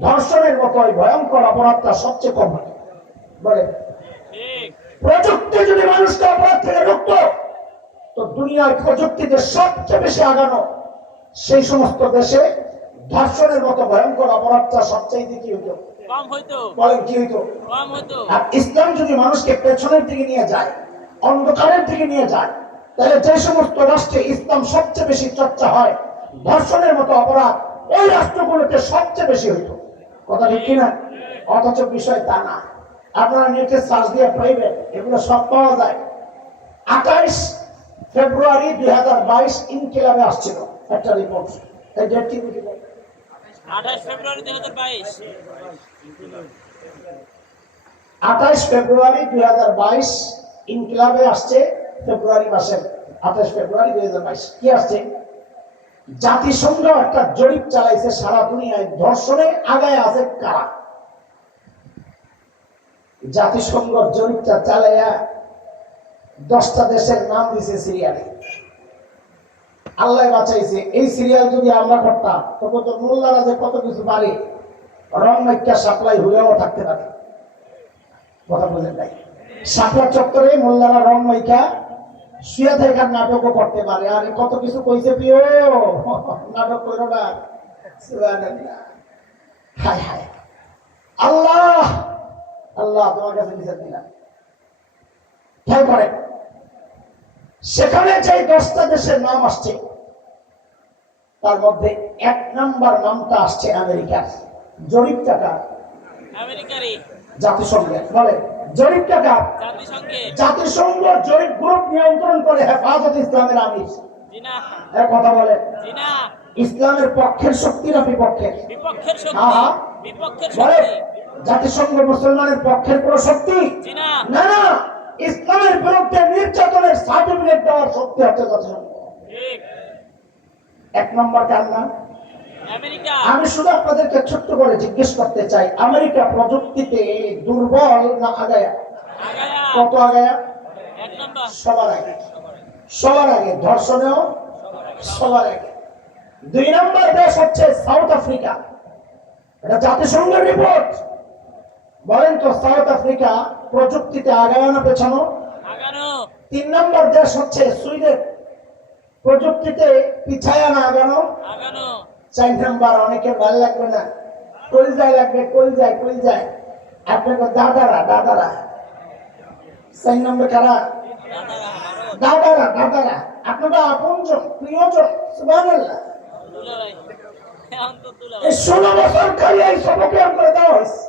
ধর্ষণের মতো ভয়ঙ্কর অপরাধটা সবচেয়ে কম হয়। বলে প্রযুক্তি যদি মানুষকে অপরাধ থেকে রুখত, তো দুনিয়ার প্রযুক্তিতে সবচেয়ে বেশি আগানো সেই সমস্ত দেশে ধর্ষণের মতো ভয়ঙ্কর অপরাধটা সবচেয়ে কি হইতো? কম হইতো। বলেন কি হইতো? কম হইতো। আর ইসলাম যদি মানুষকে পেছনের দিকে নিয়ে যায়, অন্ধকারের দিকে নিয়ে যায়, তাহলে যে সমস্ত রাষ্ট্রে ইসলাম সবচেয়ে বেশি চর্চা হয়, ধর্ষণের মতো অপরাধ ওই রাষ্ট্রগুলোতে সবচেয়ে বেশি হইতো। কথা ঠিক কিনা? অথচ বিষয় তা না। আপনারা নেটে সার্চ দিয়ে পাইবেন, এগুলো সব পাওয়া যায়। 28 ফেব্রুয়ারি 2022 ইনকিলাবে আসছিল একটা রিপোর্ট। এই ডেট কি? 28 ফেব্রুয়ারি 2022। 28 ফেব্রুয়ারি 2022 ইনকিলাবে আসছে। ফেব্রুয়ারি মাসের 28 ফেব্রুয়ারি 2022 কি আসছে? জাতিসংঘ একটা জরিপ চালাইছে সারা দুনিয়ায় ধর্ষণে আগায় আছে কারা। জাতিসংঘ জরিপটা চালাইয়া 10টা দেশের নাম দিছে সিরিয়ালে। আল্লাহ বাঁচাইছে। এই সিরিয়াল যদি আমরা করতাম, তো কত মোল্লারা যে কত কিছু পারে, রং মাইকা সাপ্লাই হইয়াও থাকতে পারে। কথা বলেন নাই। শাপলা চত্বরে মোল্লারা রং মাইকা শুয়ে থাকার নাটকও করতে পারে। আর কত কিছু কইছে প্রিয়, নাটক করো না। সুবহানাল্লাহ। হায় হায় আল্লাহ, আল্লাহ তোমার কাছে বিচার দিলাম। খেয়াল করেন, সেখানে যে 10টা দেশের নাম আসছে তার মধ্যে 1 নাম্বার নামটা আসছে আমেরিকার। জরিপ টাকা আমেরিকারই জাতিসংঘের, বলে জরিপ টাকা জাতিসংঘ জরিপ গ্রুপ নিয়ন্ত্রণ করে হেফাজত ইসলামের আমির। জি না, এক কথা বলে জি না, ইসলামের পক্ষের শক্তি না বিপক্ষের? বিপক্ষের শক্তি, হ্যাঁ, বিপক্ষের বলে শক্তি। জাতিসংঘ মুসলমানের পক্ষের কোন শক্তি জি না, না, না, ইসলামের বিরুদ্ধে নির্যাতনের সার্টিফিকেট দেওয়ার শক্তি হচ্ছে জাতিসংঘ। ঠিক। 1 নম্বর কার নাম? আমেরিকা। আমি শুধু আপনাদেরকে ছোট্ট করে জিজ্ঞেস করতে চাই, আমেরিকা প্রযুক্তিতে দুর্বল না আগায়া? আগায়া। কত আগায়া? 1 নম্বর। সবার আগে, সবার আগে। ধর্ষণেও সবার আগে। 2 নম্বর দেশ হচ্ছে সাউথ আফ্রিকা। এটা জাতিসংঘের রিপোর্ট। বলেন তো সাউথ আফ্রিকা প্রযুক্তিতে আগায় না পেছানো? আগানো। 3 নম্বর দেশ হচ্ছে সুইডেন, প্রযুক্তিতে পিছায়া না আগানো? আগানো। 4 নম্বর অনেকের ভালো লাগবে না, কলজায় লাগবে, কলজায় কলজায় আপনাকে দাদারা দাদারা। 4 নম্বর কারা? দাদারা দাদারা, আপনারা আপনজন প্রিয়জন। সুবহানাল্লাহ। দুলাভাই, এখন তো দুলাভাই। এই 16 বছর খালি এই সবকে করে দেওয়া হয়েছে।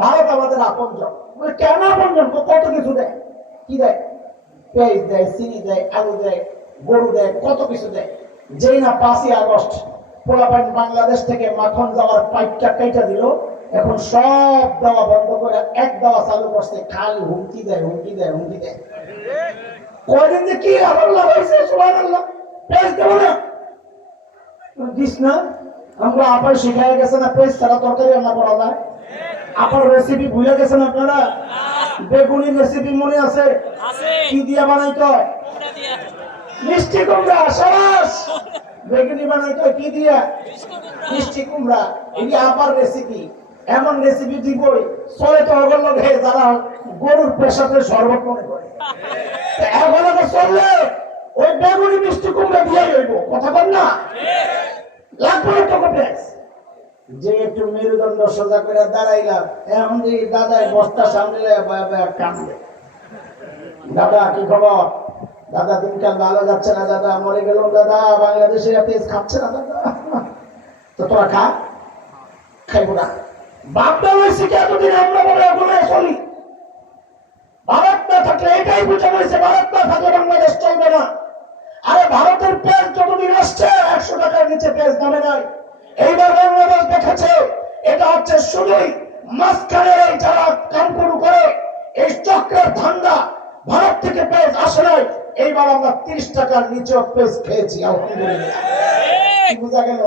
ভারত আমাদের আপনজন। বলে কেন আপনজন? কত কিছু দেয়। কি দেয়? পেঁয়াজ দেয়, চিনি দেয়, আলু দেয়, গরু দেয়, কত কিছু দেয়। যেই না 5ই আগস্ট পোলাপাইন বাংলাদেশ থেকে মাখন যাওয়ার পাইপটা কেটে দিল, এখন সব দেওয়া বন্ধ করে এক দেওয়া চালু করছে। খালি হুমকি দেয়, হুমকি দেয়, হুমকি দেয়। কয়দিন যে কি আল্লাহ হয়েছে, সুবহানাল্লাহ। পেঁয়াজ দেবো না, দিস না। আমরা আপার শিখাই গেছে না পেঁয়াজ ছাড়া তরকারি রান্না করা যায়। আপার রেসিপি ভুলে গেছেন আপনারা? বেগুনির রেসিপি মনে আছে? আছে। কি দিয়ে বানাইতে হয়? কুমড়া দিয়া। মিষ্টি কুমড়া। সাবাস। বেগুনি বানাইতে হয় কি দিয়া? মিষ্টি কুমড়া। এটি আপার রেসিপি। এমন রেসিপি দিবই চলে তো অগল হে যারা গরুর পেশাতে শরবত মনে করে। এখন আগে চললে ওই বেগুনি মিষ্টি কুমড়া দিয়েই হইব। কথা বল না, লাগবে না তোকে পেঁয়াজ। যে একটু মেরুদণ্ড সোজা করে দাঁড়াইলাম, এখন যে দাদাই বস্তা সামনে কান্দে। দাদা কি খবর? দাদা দিনকাল ভালো যাচ্ছে না দাদা, মরে গেল দাদা, বাংলাদেশে পেঁয়াজ খাচ্ছে না দাদা। তো তোরা খা, খাইব না। বাপটা হয়েছে কি এতদিন আমরা বলে বলে চলি। ভারত না থাকলে এটাই বোঝা হয়েছে, ভারত না থাকলে বাংলাদেশ চলবে না। আরে ভারতের পেঁয়াজ যতদিন আসছে 100 টাকার নিচে পেঁয়াজ দামে নাই। এইবার বাংলাদেশ দেখেছে এটা হচ্ছে শুধুই মাঝখানে যারা কাম করু করে এই চক্রের ধান্দা। ভারত থেকে পেঁয়াজ আসে নাই, এইবার আমরা 30 টাকার নিচে পেঁয়াজ খেয়েছি আলহামদুলিল্লাহ। কি বোঝা গেল?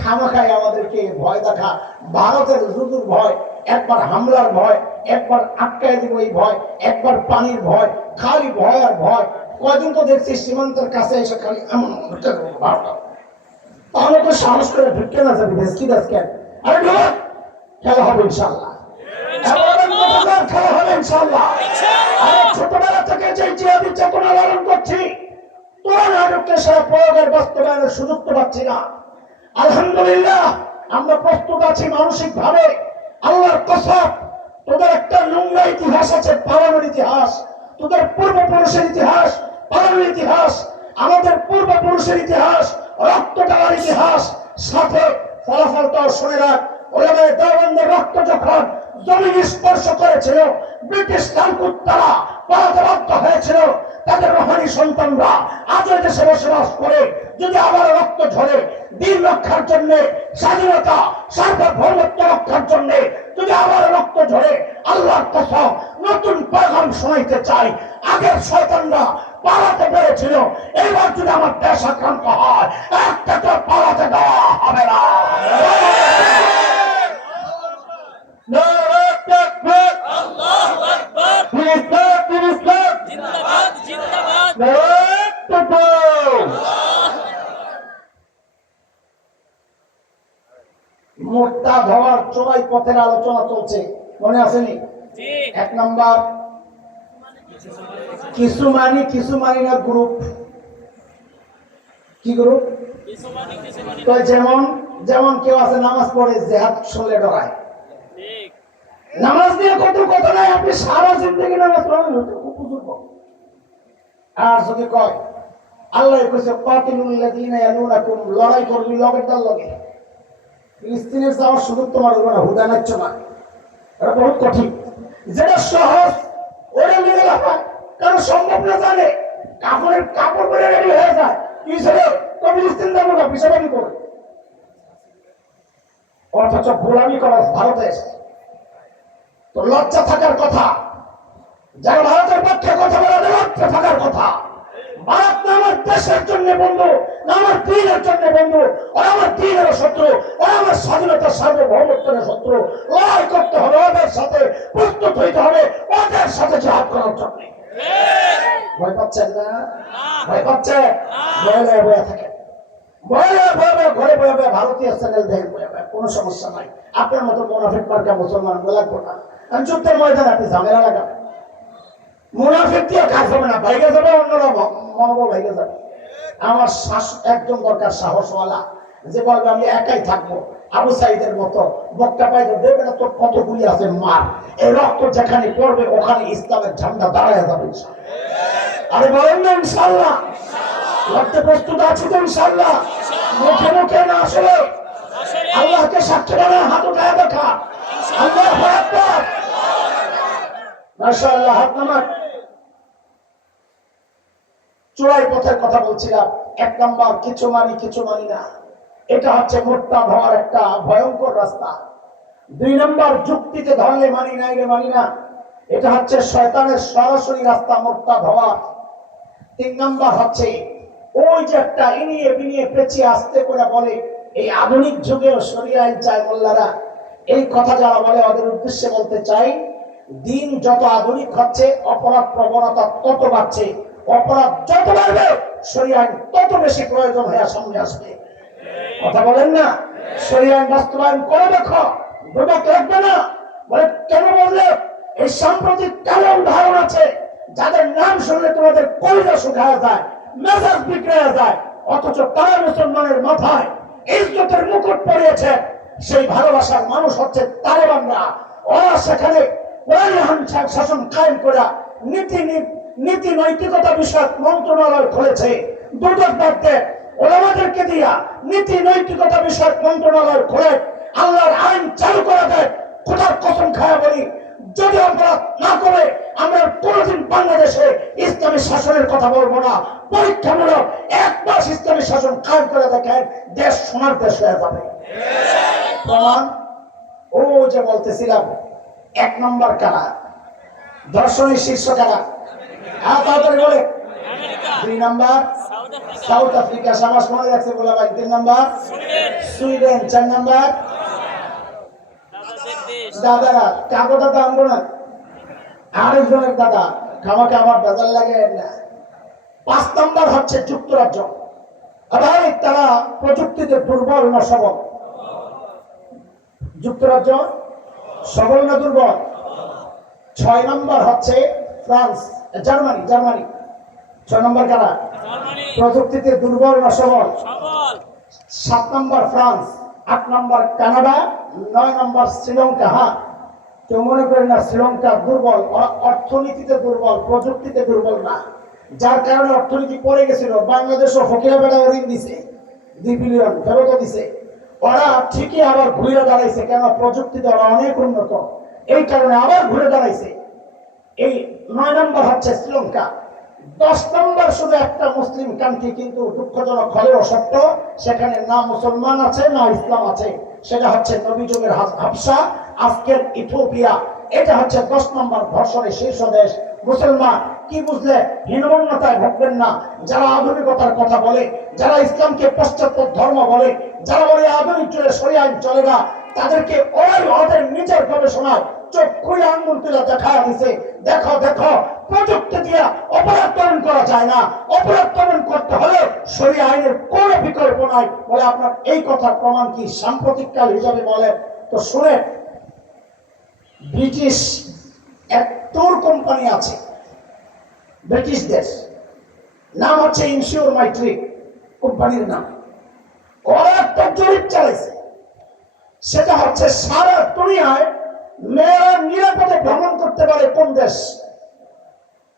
খামাখাই আমাদেরকে ভয় দেখা। ভারতের জুজুর ভয়, একবার হামলার ভয়, একবার আটকায় দিব এই ভয়, একবার পানির ভয়, খালি ভয় আর ভয়। কয়দিন তো দেখছি সীমান্তের কাছে এসে খালি এমন তাহলে তো সাহস করে ঢুকে না যাবে দেশ কি দেশ কেন? আরে ঢোক, খেলা হবে ইনশাল্লাহ, খেলা হবে ইনশাল্লাহ। আর ছোটবেলা থেকে যে জিহাদি চেতনা লালন করছি, তোরা নাটককে সারা প্রয়োগের বাস্তবায়নের সুযোগ তো পাচ্ছি না। আলহামদুলিল্লাহ আমরা প্রস্তুত আছি মানসিক ভাবে। আল্লাহর কসম, তোদের একটা নোংরা ইতিহাস আছে, পালানোর ইতিহাস। তোদের পূর্বপুরুষের ইতিহাস, পালানোর ইতিহাস। আমাদের পূর্বপুরুষের ইতিহাস, রক্ত দেওয়ার ইতিহাস। সাথে ফলাফলটাও শুনে রাখ, ওলামায়ে দেওবন্দের রক্ত যখন জমিন স্পর্শ করেছিল, ব্রিটিশ লালকুত্তারা পালাতে বাধ্য হয়েছিল। তাদের রোহানি সন্তানরা আজও দেশে বসবাস করে। যদি আবার রক্ত ঝরে দিন রক্ষার জন্য, স্বাধীনতা সার্বভৌমত্ব রক্ষার জন্য যদি আবার রক্ত ঝরে, আল্লাহর কসম নতুন পেগাম শোনাইতে চাই। আগের শয়তানরা পালাতে পেরেছিল, এবার যদি আমার দেশ আক্রান্ত হয়, একটা তো পালাতে দেওয়া হবে না। মোর্তা ধরার চোরাই পথের আলোচনা চলছে, মনে আসেনি? জি। 1 নাম্বার কিছু মানি না গ্রুপ। কি গ্রুপ? কিছু মানি কিছু মানি তো না। যেমন যেমন কেউ আছে নামাজ পড়ে জেহাদ শুনলে ডরায়। ঠিক। নামাজ নিয়ে কত কথা নাই, আপনি সারা জিন্দগি নামাজ পড়েন আর যদি কয় আল্লাহ কইছে কাতিলুল লাযিনা ইয়ালুনাকুম, লড়াই করবি লগের দল লগে, ফিলিস্তিনের যাওয়ার সুযোগ তোমার হবে না, হুদা নাচ্ছ না। এটা বহুত কঠিন। যেটা সহজ ওটা নিয়ে লাফা, কারণ সম্ভব না, জানে কাপড় পরে রেডি হয়ে যায়, কি ছিল তো ফিলিস্তিন যাবো না, বিষয়বাদী করে অথচ গোলামি করা ভারতে। তো লজ্জা থাকার কথা, যারা ভারতের পক্ষে কথা বলে লজ্জা থাকার কথা। ভারত না আমার দেশের জন্য বন্ধু, না আমার দিনের জন্য বন্ধু, ওরা আমার দিনের শত্রু, ওরা আমার স্বাধীনতার সার্বভৌমত্বের শত্রু। লড়াই করতে হবে ওদের সাথে, প্রস্তুত হইতে হবে ওদের সাথে জিহাদ করার জন্য। ভয় পাচ্ছেন না? ভয় পাচ্ছেন? ভয় লয়ে বয়ে থাকে, ঘরে বয়ে বয়ে ভারতীয় চ্যানেল দেখেন, কোনো সমস্যা নাই। আপনার মতো মুনাফিক মার্কা মুসলমান লাগবো না। আমি যুদ্ধের ময়দানে আপনি ঝামেলা লাগাবেন, মুনাফিক দিয়ে কাজ হবে না, ভাইগে যাবে, অন্যরা মনোবল ভাইগে যাবে। আমার একজন দরকার সাহসওয়ালা, যে বলবে আমি একাই থাকবো, আবু সাইদের মতো বক্তা পাইতে দেবে না, তোর কতগুলি আছে মার, এই রক্ত যেখানে পড়বে ওখানে ইসলামের ঝান্ডা দাঁড়ায় যাবে ইনশাআল্লাহ। আরে বলেন না ইনশাআল্লাহ? লড়তে প্রস্তুত আছি তো ইনশাআল্লাহ? মুখে মুখে না, আসলে আল্লাহকে সাক্ষী বানায় হাত উঠায় দেখা। আল্লাহু আকবার, মাশাআল্লাহ। হাত নামান। চূড়াই পথের কথা বলছিলাম। 1 নাম্বার কিছু মানি না, এটা হচ্ছে মোরতাদ হওয়ার একটা ভয়ঙ্কর রাস্তা। 2 নাম্বার যুক্তিতে ধরলে মানি না, এটা হচ্ছে শয়তানের সরাসরি রাস্তা মোরতাদ হওয়া। 3 নাম্বার হচ্ছে ওই যে একটা ইনিয়ে বিনিয়ে পেঁচিয়ে আসতে করে বলে এই আধুনিক যুগেও শরিয়া আইন চায় মোল্লারা, এই কথা যারা বলে ওদের উদ্দেশ্যে বলতে চাই, দিন যত আধুনিক হচ্ছে অপরাধ প্রবণতা তত বাড়ছে, অপরাধ যত বাড়বে শরিয়া আইন তত বেশি প্রয়োজন হয়ে সামনে আসবে। কথা বলেন না? শরিয়া আইন বাস্তবায়ন করে দেখো, দুটো লাগবে না। বলে কেন বললে? এই সাম্প্রতিক কালো উদাহরণ আছে যাদের নাম শুনলে তোমাদের কলিজা শুকায় যায়, মেজাজ বিগড়ে যায়, অথচ তারা মুসলমানের মাথায় ইজ্জতের মুকুট পরিয়েছে। সেই ভালোবাসার মানুষ হচ্ছে তালেবানরা। ওরা সেখানে শাসন কায়েম করে নীতি নৈতিকতা বিষয়ক মন্ত্রণালয় খুলেছে। দুদক বাদে ওলামাদেরকে দিয়া নীতি নৈতিকতা বিষয়ক মন্ত্রণালয় খুলে আল্লাহর আইন চালু করে দেয়। খোদার কসম খায়া বলি, যদি অপরাধ না করে আমরা কোনদিন বাংলাদেশে ইসলামী শাসনের কথা বলবো না। পরীক্ষামূলক 1 মাস ইসলামী শাসন কায়েম করে দেখেন, দেশ সোনার দেশ হয়ে যাবে। প্রমাণ ও যে বলতেছিলাম, 1 নম্বর কারা? দর্শনের শীর্ষ কারা? তাড়াতাড়ি বলে। 2 নম্বর সাউথ আফ্রিকা, সাবাস মনে রাখছে বলে ভাই। 3 নম্বর সুইডেন। 4 নম্বর দাদারা, কাগো দাদা আনবো না, আরেকজনের দাদা, খামাকে আমার বেজাল লাগে না। 5 নম্বর হচ্ছে যুক্তরাজ্য। ভাই তারা প্রযুক্তিতে দুর্বল না সবল? যুক্তরাজ্য সবল না দুর্বল? 6 নম্বর হচ্ছে ফ্রান্স, জার্মানি। 6 নম্বর কারা? প্রযুক্তিতে দুর্বল না সবল? 7 নম্বর ফ্রান্স, 8 নম্বর কানাডা, 9 নম্বর শ্রীলঙ্কা। হ্যাঁ, কেউ মনে করেন না শ্রীলঙ্কা দুর্বল, অর্থনীতিতে দুর্বল, প্রযুক্তিতে দুর্বল না, যার কারণে অর্থনীতি পড়ে গেছিল। বাংলাদেশও ফকিরা বেড়া ঋণ দিছে, 2 বিলিয়ন ফেরত দিছে। ওরা ঠিকই আবার ঘুরে দাঁড়াইছে, কেন? প্রযুক্তিতে ওরা অনেক উন্নত, এই কারণে আবার ঘুরে দাঁড়াইছে। এই 9 নম্বর হচ্ছে শ্রীলঙ্কা। 10 নম্বর শুধু একটা মুসলিম কান্ট্রি, কিন্তু দুঃখজনক হলেও সত্য, সেখানে না মুসলমান আছে না ইসলাম আছে। সেটা হচ্ছে নবী যুগের হাবশা, আজকের ইথিওপিয়া। এটা হচ্ছে 10 নম্বর ধর্ষণের শীর্ষ দেশ। মুসলমান কি বুঝলে? হীনমন্যতায় ভুগবেন না। যারা আধুনিকতার কথা বলে, যারা ইসলামকে পাশ্চাত্য ধর্ম বলে, যারা বলে আধুনিক যুগে শরিয়া আইন চলে না, তাদেরকে ওরাই ওদের নিজের গবেষণায় চোখ খুলে আঙ্গুল তুলে দেখা দিছে, দেখো প্রযুক্তি দিয়ে অপরাধ দমন করা যায় না। অপরাধ দমন করতে হলে শরিয়া আইনের কোনো বিকল্প নাই। বলে আপনার এই কথা প্রমাণ কি? সাম্প্রতিক কাল হিসাবে বলে তো শুনে, ব্রিটিশ একটোর কোম্পানি আছে ব্রিটিশ দেশ, নাম হচ্ছে ইনশিওর মাই ট্রিপ কোম্পানির নাম। ওরা একটা জরিপ চালাইছে, সেটা হচ্ছে সারা দুনিয়ায় মেয়েরা নিরাপদে ভ্রমণ করতে পারে কোন দেশ।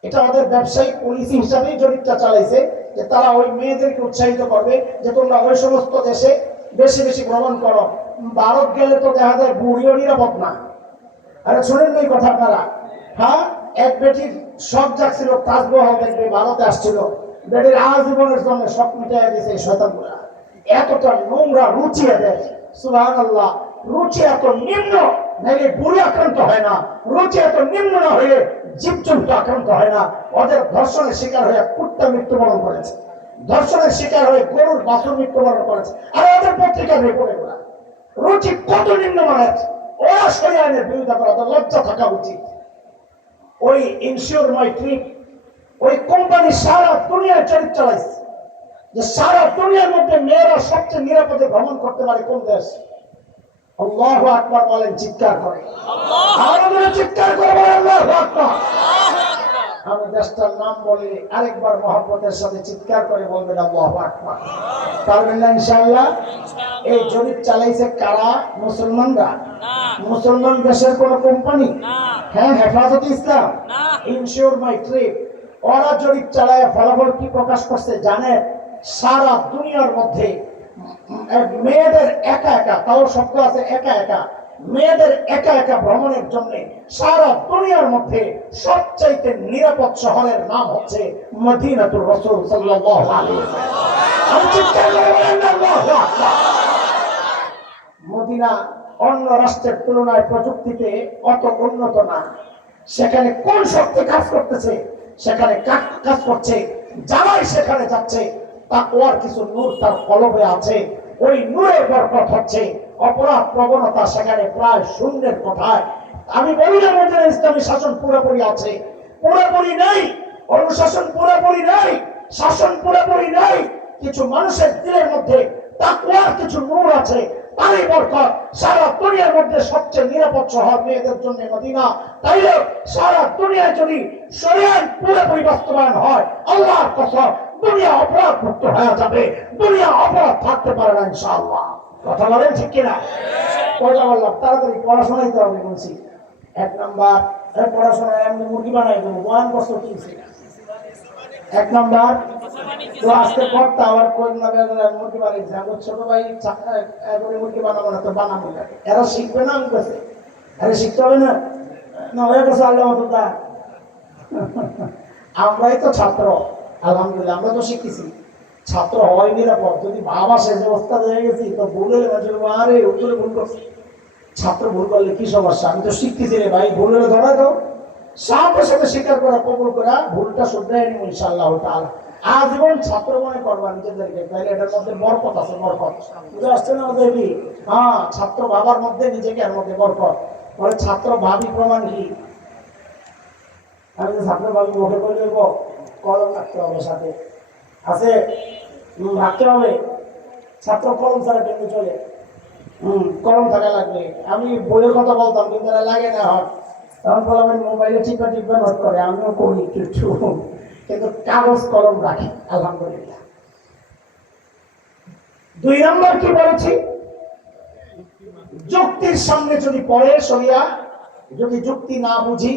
এটা ওদের ব্যবসায়িক পলিসি হিসাবেই জরিপটা চালাইছে, যে তারা ওই মেয়েদেরকে উৎসাহিত করবে যে তোমরা ওই সমস্ত দেশে বেশি বেশি ভ্রমণ করো। ভারত গেলে তো দেখা যায় বুড়িও নিরাপদ না। আরে শোনেন এই কথা আপনারা? হ্যাঁ, এক বেটির শখ জাগছিল তাজমহল দেখবে, ভারতে আসছিল, বেটির আজীবনের জন্য শখ মিটাইয়া দিয়েছে শয়তানগুলা। এতটা নোংরা রুচি এদের, সুবহানাল্লাহ। রুচি এত নিম্ন নাইলে বুড়ি আক্রান্ত হয় না, রুচি এত নিম্ন না হয়ে জীবজন্তু আক্রান্ত হয় না। ওদের ধর্ষণের শিকার হয়ে কুত্তা মৃত্যুবরণ করেছে, ধর্ষণের শিকার হয়ে গরুর বাছুর মৃত্যুবরণ করেছে। আর ওদের পত্রিকার রিপোর্টে গুলা রুচি কত নিম্নমানের। ওরা সরিয়ে আইনের বিরোধিতা করা, ওদের লজ্জা থাকা উচিত। ওই ইনশিওর মাই ট্রিপ ওই কোম্পানি সারা দুনিয়ায় চরিত্র চালাইছে যে সারা দুনিয়ার মধ্যে মেয়েরা সবচেয়ে নিরাপদে ভ্রমণ করতে পারে কোন দেশ। আল্লাহু আকবার বলেন, চিৎকার করে, আরো জোরে চিৎকার করে বলেন আল্লাহু আকবার। আমি দেশটার নাম বলে আরেকবার মহব্বতের সাথে চিৎকার করে বলবেন আল্লাহু আকবার। পারবেন না ইনশাআল্লাহ? এই জরিপ চালাইছে কারা? মুসলমানরা। মুসলমান দেশের কোন কোম্পানি? হ্যাঁ, হেফাজতে ইসলাম, ইনশিওর মাই ট্রিপ। ওরা জরিপ চালায় ফলাফল কি প্রকাশ করছে জানেন? সারা দুনিয়ার মধ্যে মেয়েদের একা একা, তাও শব্দ আছে একা একা, মেয়েদের একা একা ভ্রমণের জন্য সারা দুনিয়ার মধ্যে সবচাইতে নিরাপদ শহরের নাম হচ্ছে মদিনাতুর রাসূল সাল্লাল্লাহু আলাইহি ওয়াসাল্লাম। মদিনা অন্য রাষ্ট্রের তুলনায় প্রযুক্তিতে অত উন্নত না। সেখানে কোন শক্তি কাজ করতেছে? সেখানে কাজ করছে যারাই সেখানে যাচ্ছে তাকওয়ার কিছু নূর তার কলবে আছে। ওই নূরের বরকত হচ্ছে অপরাধ প্রবণতা সেখানে প্রায় শূন্যের কথায়। আমি বলি না মদিনা ইসলামী শাসন পুরোপুরি আছে, পুরোপুরি নাই, অনুশাসন পুরোপুরি নাই, শাসন পুরোপুরি নাই। কিছু মানুষের দিলের মধ্যে তাকওয়ার কিছু নূর আছে, তারই বরকত। সারা দুনিয়ার মধ্যে সবচেয়ে নিরাপদ শহর মেয়েদের জন্য মদিনা। তাইলে সারা দুনিয়ায় যদি শরিয়াত পুরোপুরি বাস্তবায়ন হয়, আল্লাহর কসম দুনিয়া অপরাধ মুক্ত হয়ে যাবে, দুনিয়া অপরাধ থাকতে পারে না ইনশাআল্লাহ। কথা বলেন ঠিক কিনা? কয়টা বললাম? তাড়াতাড়ি পড়াশোনাই তো আমি বলছি। এক নাম্বার পড়াশোনা এমনি মুরগি বানাই দেবো, 1 বছর কিনছি। এক নাম্বার তো আজকে পড়তা আবার কোন মুরগি বানাইছে। আমার ছোট ভাই মুরগি বানাবো না, তো বানাবো না। এরা শিখবে না? আমি কাছে আরে শিখতে হবে না, না হয়ে গেছে আল্লাহ মতো। আমরাই তো ছাত্র, আলহামদুলিল্লাহ আমরা তো শিখতেছি। ছাত্র হওয়াই নিরাপদ। যদি বাবা সে যে অবস্থা হয়ে গেছি তো ভুলে আরে উত্তরে ভুল করছি। ছাত্র ভুল করলে কি সমস্যা? আমি তো শিখতেছি রে ভাই, ভুল হলে ধরা দাও, সাথে সাথে স্বীকার করা, কবুল করা, ভুলটা শুধরাই নিব ইনশাআল্লাহ তাআলা। আজীবন ছাত্র মনে করবা নিজেদেরকে, তাইলে এটার মধ্যে বরকত আছে, বরকত বুঝে আসছে না আমাদের? হ্যাঁ, ছাত্র বাবার মধ্যে নিজেকে এর মধ্যে বরকত। পরে ছাত্র ভাবি প্রমাণ কি? আমি যে ছাত্র ভাবি মুখে করে দেব, কলম রাখতে হবে সাথে, আছে রাখতে হবে। ছাত্র কলম ছাড়া কেমনি চলে? কলম থাকা লাগবে। আমি বইয়ের কথা বলতাম কিন্তু এরা লাগে না। হয় তখন বললাম মোবাইলে টিপা টিপা নোট করে, আমিও করি কিছু, কিন্তু কাগজ কলম রাখি আলহামদুলিল্লাহ। 2 নম্বর কি বলেছি? যুক্তির সামনে যদি পড়ে শরিয়া, যদি যুক্তি না বুঝি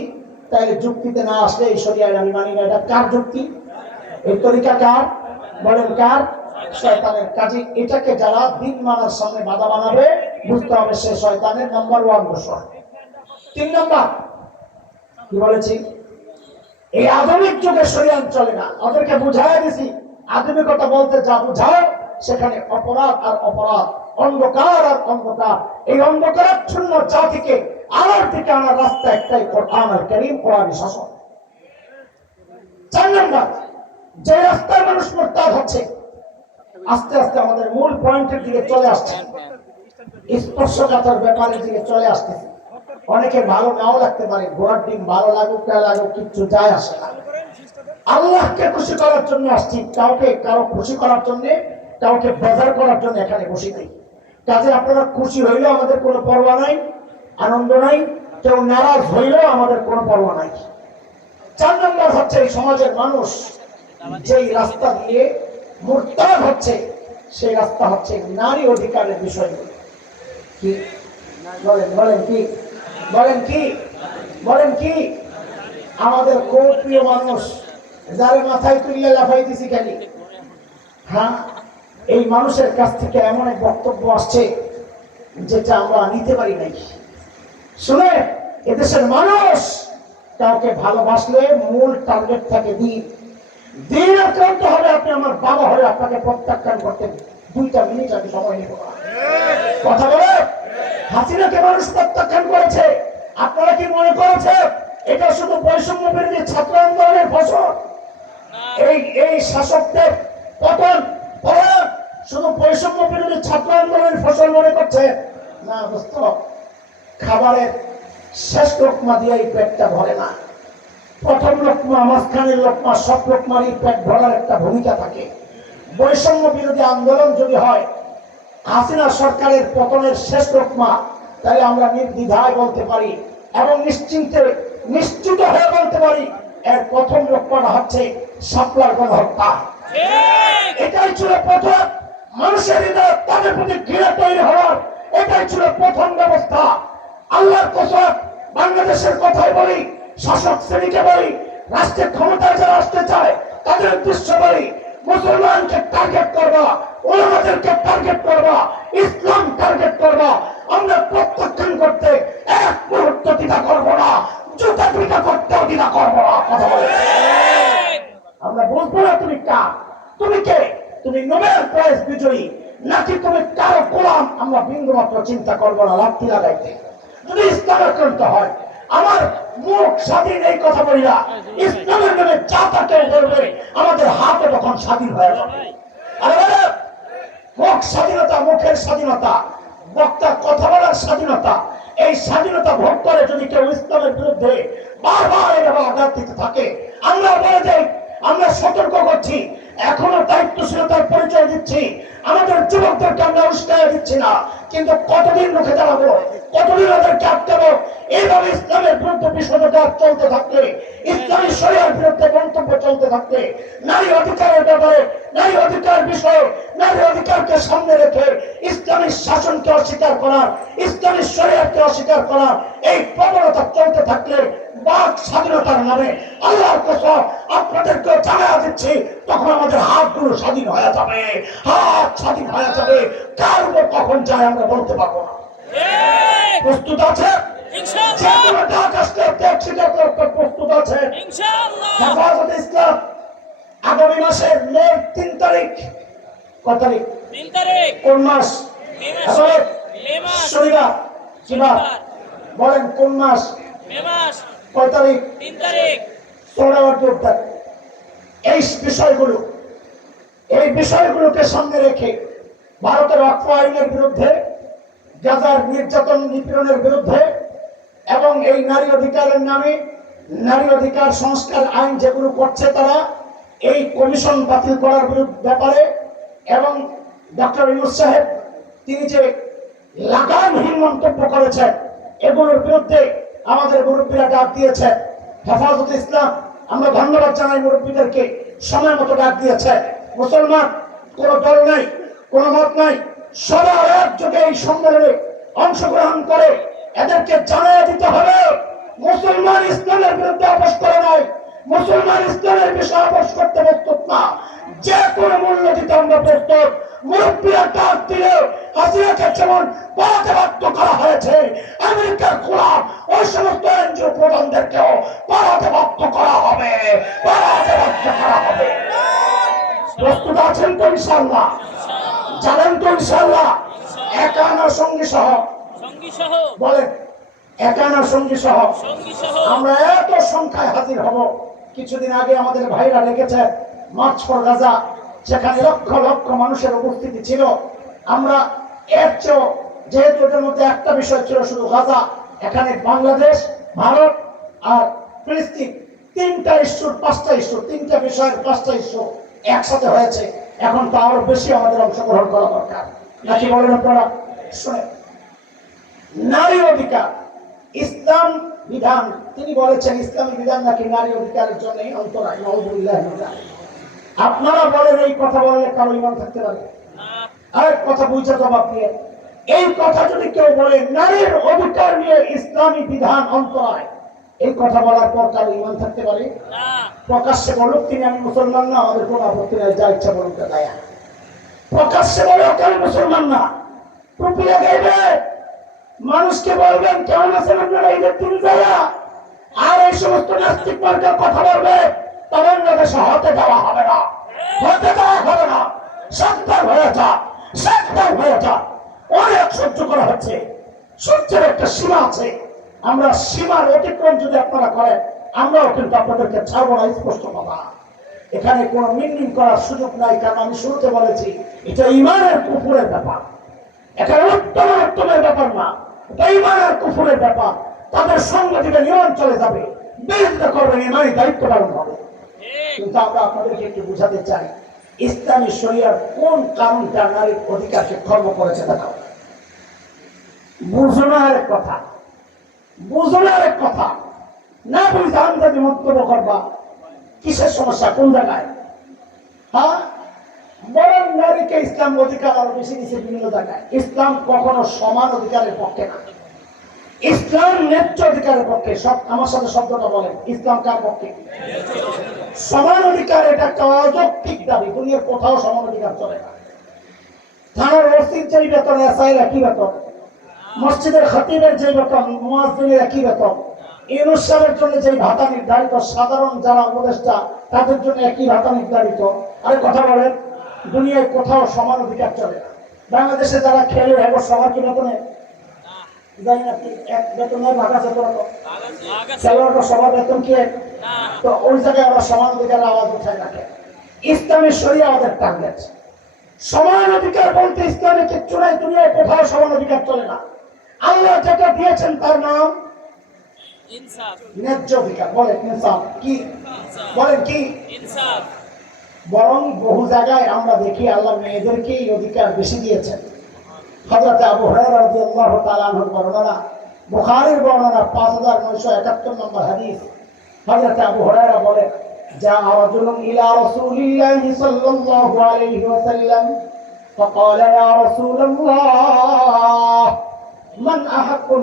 তাহলে যুক্তিতে না আসলে এই শরিয়ায় আমি মানি না। এটা কার যুক্তি? এই তরিকা কার? বলেন কার? শয়তানের। কাজে এটাকে যারা দিন মানার সামনে বাধা বানাবে বুঝতে হবে সে শয়তানের নাম্বার 1 দোষর। 3 নম্বর কি বলেছি? এই আধুনিক যুগে শরিয়াত চলে না। ওদেরকে বুঝাইয়া দিছি আধুনিকতা বলতে যা বুঝাও সেখানে অপরাধ আর অপরাধ, অন্ধকার আর অন্ধকার। এই অন্ধকারাচ্ছন্ন জাতিকে আলোর দিকে আনার রাস্তা একটাই, কোরআন আল কারীম, কোরআনী শাসন। 4 নম্বর, যে রাস্তায় মানুষ মুরতাদ হচ্ছে, আস্তে আস্তে আমাদের মূল পয়েন্টের দিকে চলে আসছে, স্পর্শকাতর ব্যাপারের দিকে চলে আসতেছে। অনেকে ভালো নাও লাগতে পারে, ঘোড়ার ডিম ভালো লাগুক না লাগুক কিচ্ছু যায় আসে না। আল্লাহকে খুশি করার জন্য আসছি, কাউকে কারো খুশি করার জন্য, কাউকে বাজার করার জন্য এখানে বসি নেই। কাজে আপনারা খুশি হইলেও আমাদের কোনো পরোয়া নাই, আনন্দ নাই, কেউ নারাজ হইলেও আমাদের কোনো পরোয়া নাই। 4 নম্বর হচ্ছে এই সমাজের মানুষ যেই রাস্তা দিয়ে মুরতাদ হচ্ছে, সেই রাস্তা হচ্ছে নারী অধিকারের বিষয়গুলো। কি বলেন বলেন কি বলেন কি বলেন কি? আমাদের খুব প্রিয় মানুষ, যারে মাথায় তুললে লাফাই দিছি খালি, হ্যাঁ, এই মানুষের কাছ থেকে এমন এক বক্তব্য আসছে যেটা আমরা নিতে পারি নাই। শুনে, এদেশের মানুষ কাউকে ভালোবাসলে মূল টার্গেট থাকে দিন। দিন আক্রান্ত হবে, আপনি আমার বাবা হয়ে আপনাকে প্রত্যাখ্যান করতে 2টা মিনিট আমি সময় নিব না। কথা বলে হাসিনাকে মানুষ প্রত্যাখ্যান করেছে। আপনারা কি মনে করেছে এটা শুধু বৈষম্য বিরোধী ছাত্র আন্দোলনের ফসল? এই শাসকদের পতন শুধু বৈষম্য বিরোধী ছাত্র আন্দোলনের ফসল মনে করছে না? দোস্ত, খাবারের শেষ লোকমা দিয়ে এই পেটটা ভরে না। প্রথম লোকমা, মাঝখানের লোকমা, সব লোকমারই পেট ভরার একটা ভূমিকা থাকে। বৈষম্য বিরোধী আন্দোলন যদি হয় হাসিনা সরকারের পতনের শেষ লোকমা, তাহলে আমরা নির্দ্বিধায় বলতে পারি এবং নিশ্চিত হয়ে বলতে পারি এর প্রথম লোকমাটা হচ্ছে শাপলার গণহত্যা। এটাই ছিল প্রথম মানুষের হৃদয়ে তাদের প্রতি ঘৃণা তৈরি হওয়ার, এটাই ছিল প্রথম ব্যবস্থা। আল্লাহর কসম, বাংলাদেশের কথাই বলি, শাসক শ্রেণীকে বলি, রাষ্ট্রের ক্ষমতায় যারা আসতে চায় তাদের উদ্দেশ্য বলি, মুসলমানকে টার্গেট করবা, ওলামাদেরকে টার্গেট করবা, ইসলাম টার্গেট করবা। আমরা প্রত্যাখ্যান করতে এক মুহূর্ত দ্বিধা করবো না, জুতা পিটা করতেও দ্বিধা করবো না। কথা বলে আমরা বুঝবো না তুমি কার, তুমি কে, তুমি নোবেল প্রাইজ বিজয়ী নাকি তুমি কারো গোলাম, আমরা বিন্দু মাত্র চিন্তা করবো না লাঠি লাগাইতে। যদি ইসলাম আক্রান্ত হয়, আমার মুখ স্বাধীন এই কথা বলি না, ইসলামের নামে যা তাকে বলবে আমাদের হাতে তখন স্বাধীন হয়ে যাবে। আরে মুখ স্বাধীনতা, মুখের স্বাধীনতা, বক্তা কথা বলার স্বাধীনতা, এই স্বাধীনতা ভোগ করে যদি কেউ ইসলামের বিরুদ্ধে বারবার এভাবে আঘাত দিতে থাকে, আমরা বলে যাই, আমরা সতর্ক করছি, এখনো দায়িত্বশীলতার পরিচয় দিচ্ছি, আমাদের যুবকদেরকে আমরা উস্কাইয়া দিচ্ছি না, কিন্তু কতদিন মুখে দাঁড়াবো, কতদিন ওদেরকে আটকাবো? এইভাবে ইসলামের বিরুদ্ধে বিষোদগার চলতে থাকলে, ইসলামী শরিয়ার বিরুদ্ধে মন্তব্য চলতে থাকলে, নারী অধিকারের ব্যাপারে, নারী অধিকার বিষয়ে, নারী অধিকারকে সামনে রেখে ইসলামী শাসনকে অস্বীকার করার, ইসলামী শরিয়াতকে অস্বীকার করার এই প্রবণতা চলতে থাকলে বাক স্বাধীনতার নামে আল্লাহর কসম আপনাদেরকে জানায়া দিচ্ছি, তখন আমাদের হাতগুলো স্বাধীন হয়ে যাবে, হাত স্বাধীন হয়ে যাবে, কার উপর কখন যায় আমরা বলতে পারবো না। প্রস্তুত আছে? প্রস্তুত আছে? হেফাজতে ইসলাম আগামী মাসের মে 3 তারিখ, কত তারিখ? 3 তারিখ। কোন মাস? শনিবার। কিবার বলেন, কোন মাস? মে মাস। কয় তারিখ? 3 তারিখ। 16 তারিখ। এই বিষয়গুলোকে সামনে রেখে ভারতের অক্ষ আইনের বিরুদ্ধে, গাজার নির্যাতন নিপীড়নের বিরুদ্ধে এবং এই নারী অধিকারের নামে নারী অধিকার সংস্কার আইন যেগুলো করছে তারা, এই কমিশন বাতিল করার ব্যাপারে এবং ডক্টর ইউনূস সাহেব তিনি যে লাগামহীন মন্তব্য করেছেন, এগুলোর বিরুদ্ধে আমাদের মুরব্বীরা ডাক দিয়েছে। হেফাজতে ইসলাম, আমরা ধন্যবাদ জানাই মুরব্বীদেরকে, সময় মতো ডাক দিয়েছে। মুসলমান কোন দল নাই, কোন মত নাই, সবাই একযোগে এই সম্মেলনে অংশগ্রহণ করে এদেরকে জানিয়ে দিতে হবে মুসলমান ইসলামের বিরুদ্ধে আপোষ করে নাই, মুসলমান ইসলামের বিষয়ে আপোষ করতে প্রস্তুত না, যে কোনো মূল্য দিতে আমরা প্রস্তুত। মুরব্বীরা ডাক দিলে হাসিনাকে যেমন পালাতে বাধ্য করা হয়েছে, আমেরিকার গোলাম ওই সমস্ত এনজিও প্রধানদেরকেও পালাতে বাধ্য করা হবে, পালাতে বাধ্য করা হবে। প্রস্তুত আছেন তো ইনশাআল্লাহ? জানেন তো ইনশাআল্লাহ? একা না সঙ্গী সহ? সঙ্গী সহ বলেন, একা না সঙ্গী সহ? সঙ্গী সহ। আমরা এত সংখ্যায় হাজির হব। কিছুদিন আগে আমাদের ভাইরা রেখেছে মার্চ ফর গাজা, সেখানে লক্ষ লক্ষ মানুষের উপস্থিতি ছিল। আমরা এর চেয়েও, যেহেতু এটার মধ্যে একটা বিষয় ছিল শুধু গাজা, এখানে বাংলাদেশ, ভারত আর ফিলিস্তিন, 3টা ইস্যুর 5টা ইস্যু, 3টা বিষয়ের 5টা ইস্যু একসাথে হয়েছে। এখন তো আরো বেশি আমাদের অংশগ্রহণ করা দরকার, নাকি বলেন আপনারা? শুনে, নারী অধিকার ইসলাম বিধান, তিনি বলেছেন ইসলামী বিধান নাকি নারী অধিকারের জন্য অন্তরায়। নাউযুবিল্লাহি মিন যালিক। আপনারা বলেন এই কথা বললে কারো ঈমান থাকতে পারে? আরেক কথা বুঝে জবাব দিয়ে, এই কথা যদি কেউ বলে নারীর অধিকার নিয়ে ইসলামী বিধান অন্তরায়, এই কথা বলার পর কারো ঈমান থাকতে পারে? প্রকাশ্যে বলুক তিনি আমি মুসলমান না, আমাদের কোনো আপত্তি নাই, যা ইচ্ছা বলুক তাই। প্রকাশ্যে বলো কেন মুসলমান না, টুপি লাগাইবে, মানুষকে বলবেন কেমন আছেন আপনারা ঈদের দিন যারা, আর এই সমস্ত নাস্তিক মার্কার কথা বলবে, বাংলাদেশে হতে দেওয়া হবে না, হতে দেওয়া হবে না। সাবধান হয়ে যা, সাবধান হয়ে যা। অনেক সহ্য করা হচ্ছে, সহ্যের একটা সীমা আছে। আমরা সীমার অতিক্রম যদি আপনারা করেন, আমরাও কিন্তু আপনাদেরকে ছাড়বো না, স্পষ্ট কথা। এখানে কোনো মিনমিন করার সুযোগ নাই, কারণ আমি শুরুতে বলেছি এটা ঈমানের কুফরের ব্যাপার। এখানে উত্তমের ব্যাপার না, এটা ঈমানের কুফরের ব্যাপার। তাদের সঙ্গ দিকে নিয়ম চলে যাবে, বিরোধিতা করবেন, ঈমানি দায়িত্ব পালন হবে। কিন্তু আমরা আপনাদেরকে একটু বুঝাতে চাই ইসলামী শরিয়ার কোন কারণটা নারীর অধিকারকে খর্ব করেছে দেখাও। বুঝুন আরেক কথা, বুঝুন আরেক কথা, না বুঝে আন্দাজে মন্তব্য করবা। কিসের সমস্যা, কোন জায়গায়? হ্যাঁ, বরং নারীকে ইসলাম অধিকার আরো বেশি দিচ্ছে বিভিন্ন জায়গায়। ইসলাম কখনো সমান অধিকারের পক্ষে না, ইসলাম ন্যায্য অধিকারের পক্ষে। সব আমার সাথে শব্দটা বলেন, ইসলাম কার পক্ষে? সমান অধিকার এটা একটা অযৌক্তিক দাবি, দুনিয়ার কোথাও সমান অধিকার চলে না। থানার ওসির যে বেতন, এসআইয়ের একই বেতন, মসজিদের খতিবের যে বেতন, মুয়াজ্জিনের একই বেতন, ইউনুস সাহেবের জন্য যে ভাতা নির্ধারিত, সাধারণ যারা উপদেষ্টা তাদের জন্য একই ভাতা নির্ধারিত। আরে কথা বলেন, দুনিয়ায় কোথাও সমান অধিকার চলে না। বাংলাদেশে যারা খেলে এখন সবার কি বেতনে জানি না, এক বেতনের ভাগ আছে, খেলোয়াড়রা সবার বেতন কি? তো ওই জায়গায় আমরা সমান অধিকারের আওয়াজ উঠায় রাখে। ইসলামের শরিয়া আমাদের টার্গেট। সমান অধিকার বলতে ইসলামে কিচ্ছু নাই, দুনিয়ায় কোথাও সমান অধিকার চলে না। আল্লাহ যেটা দিয়েছেন তার নাম ইনসাফ। ন্যায্য অধিকার। বলেন ইনসাফ কি? বলেন কি? ইনসাফ। বরং বহু জায়গায় আমরা দেখি আল্লাহ মেয়েদেরকে এই অধিকার বেশি দিয়েছেন। হযরত আবু হুরায়রা রাদিয়াল্লাহু তাআলা আনহুর বর্ণনা, বুখারীর বর্ণনা 5971 নম্বর হাদিস। হযরত আবু হুরায়রা বলেন, জা রাজুলুন ইলা রাসূলিল্লাহি সাল্লাল্লাহু আলাইহি ওয়াসাল্লাম ফাকালা ইয়া রাসূলুল্লাহ মান আহাক্কুন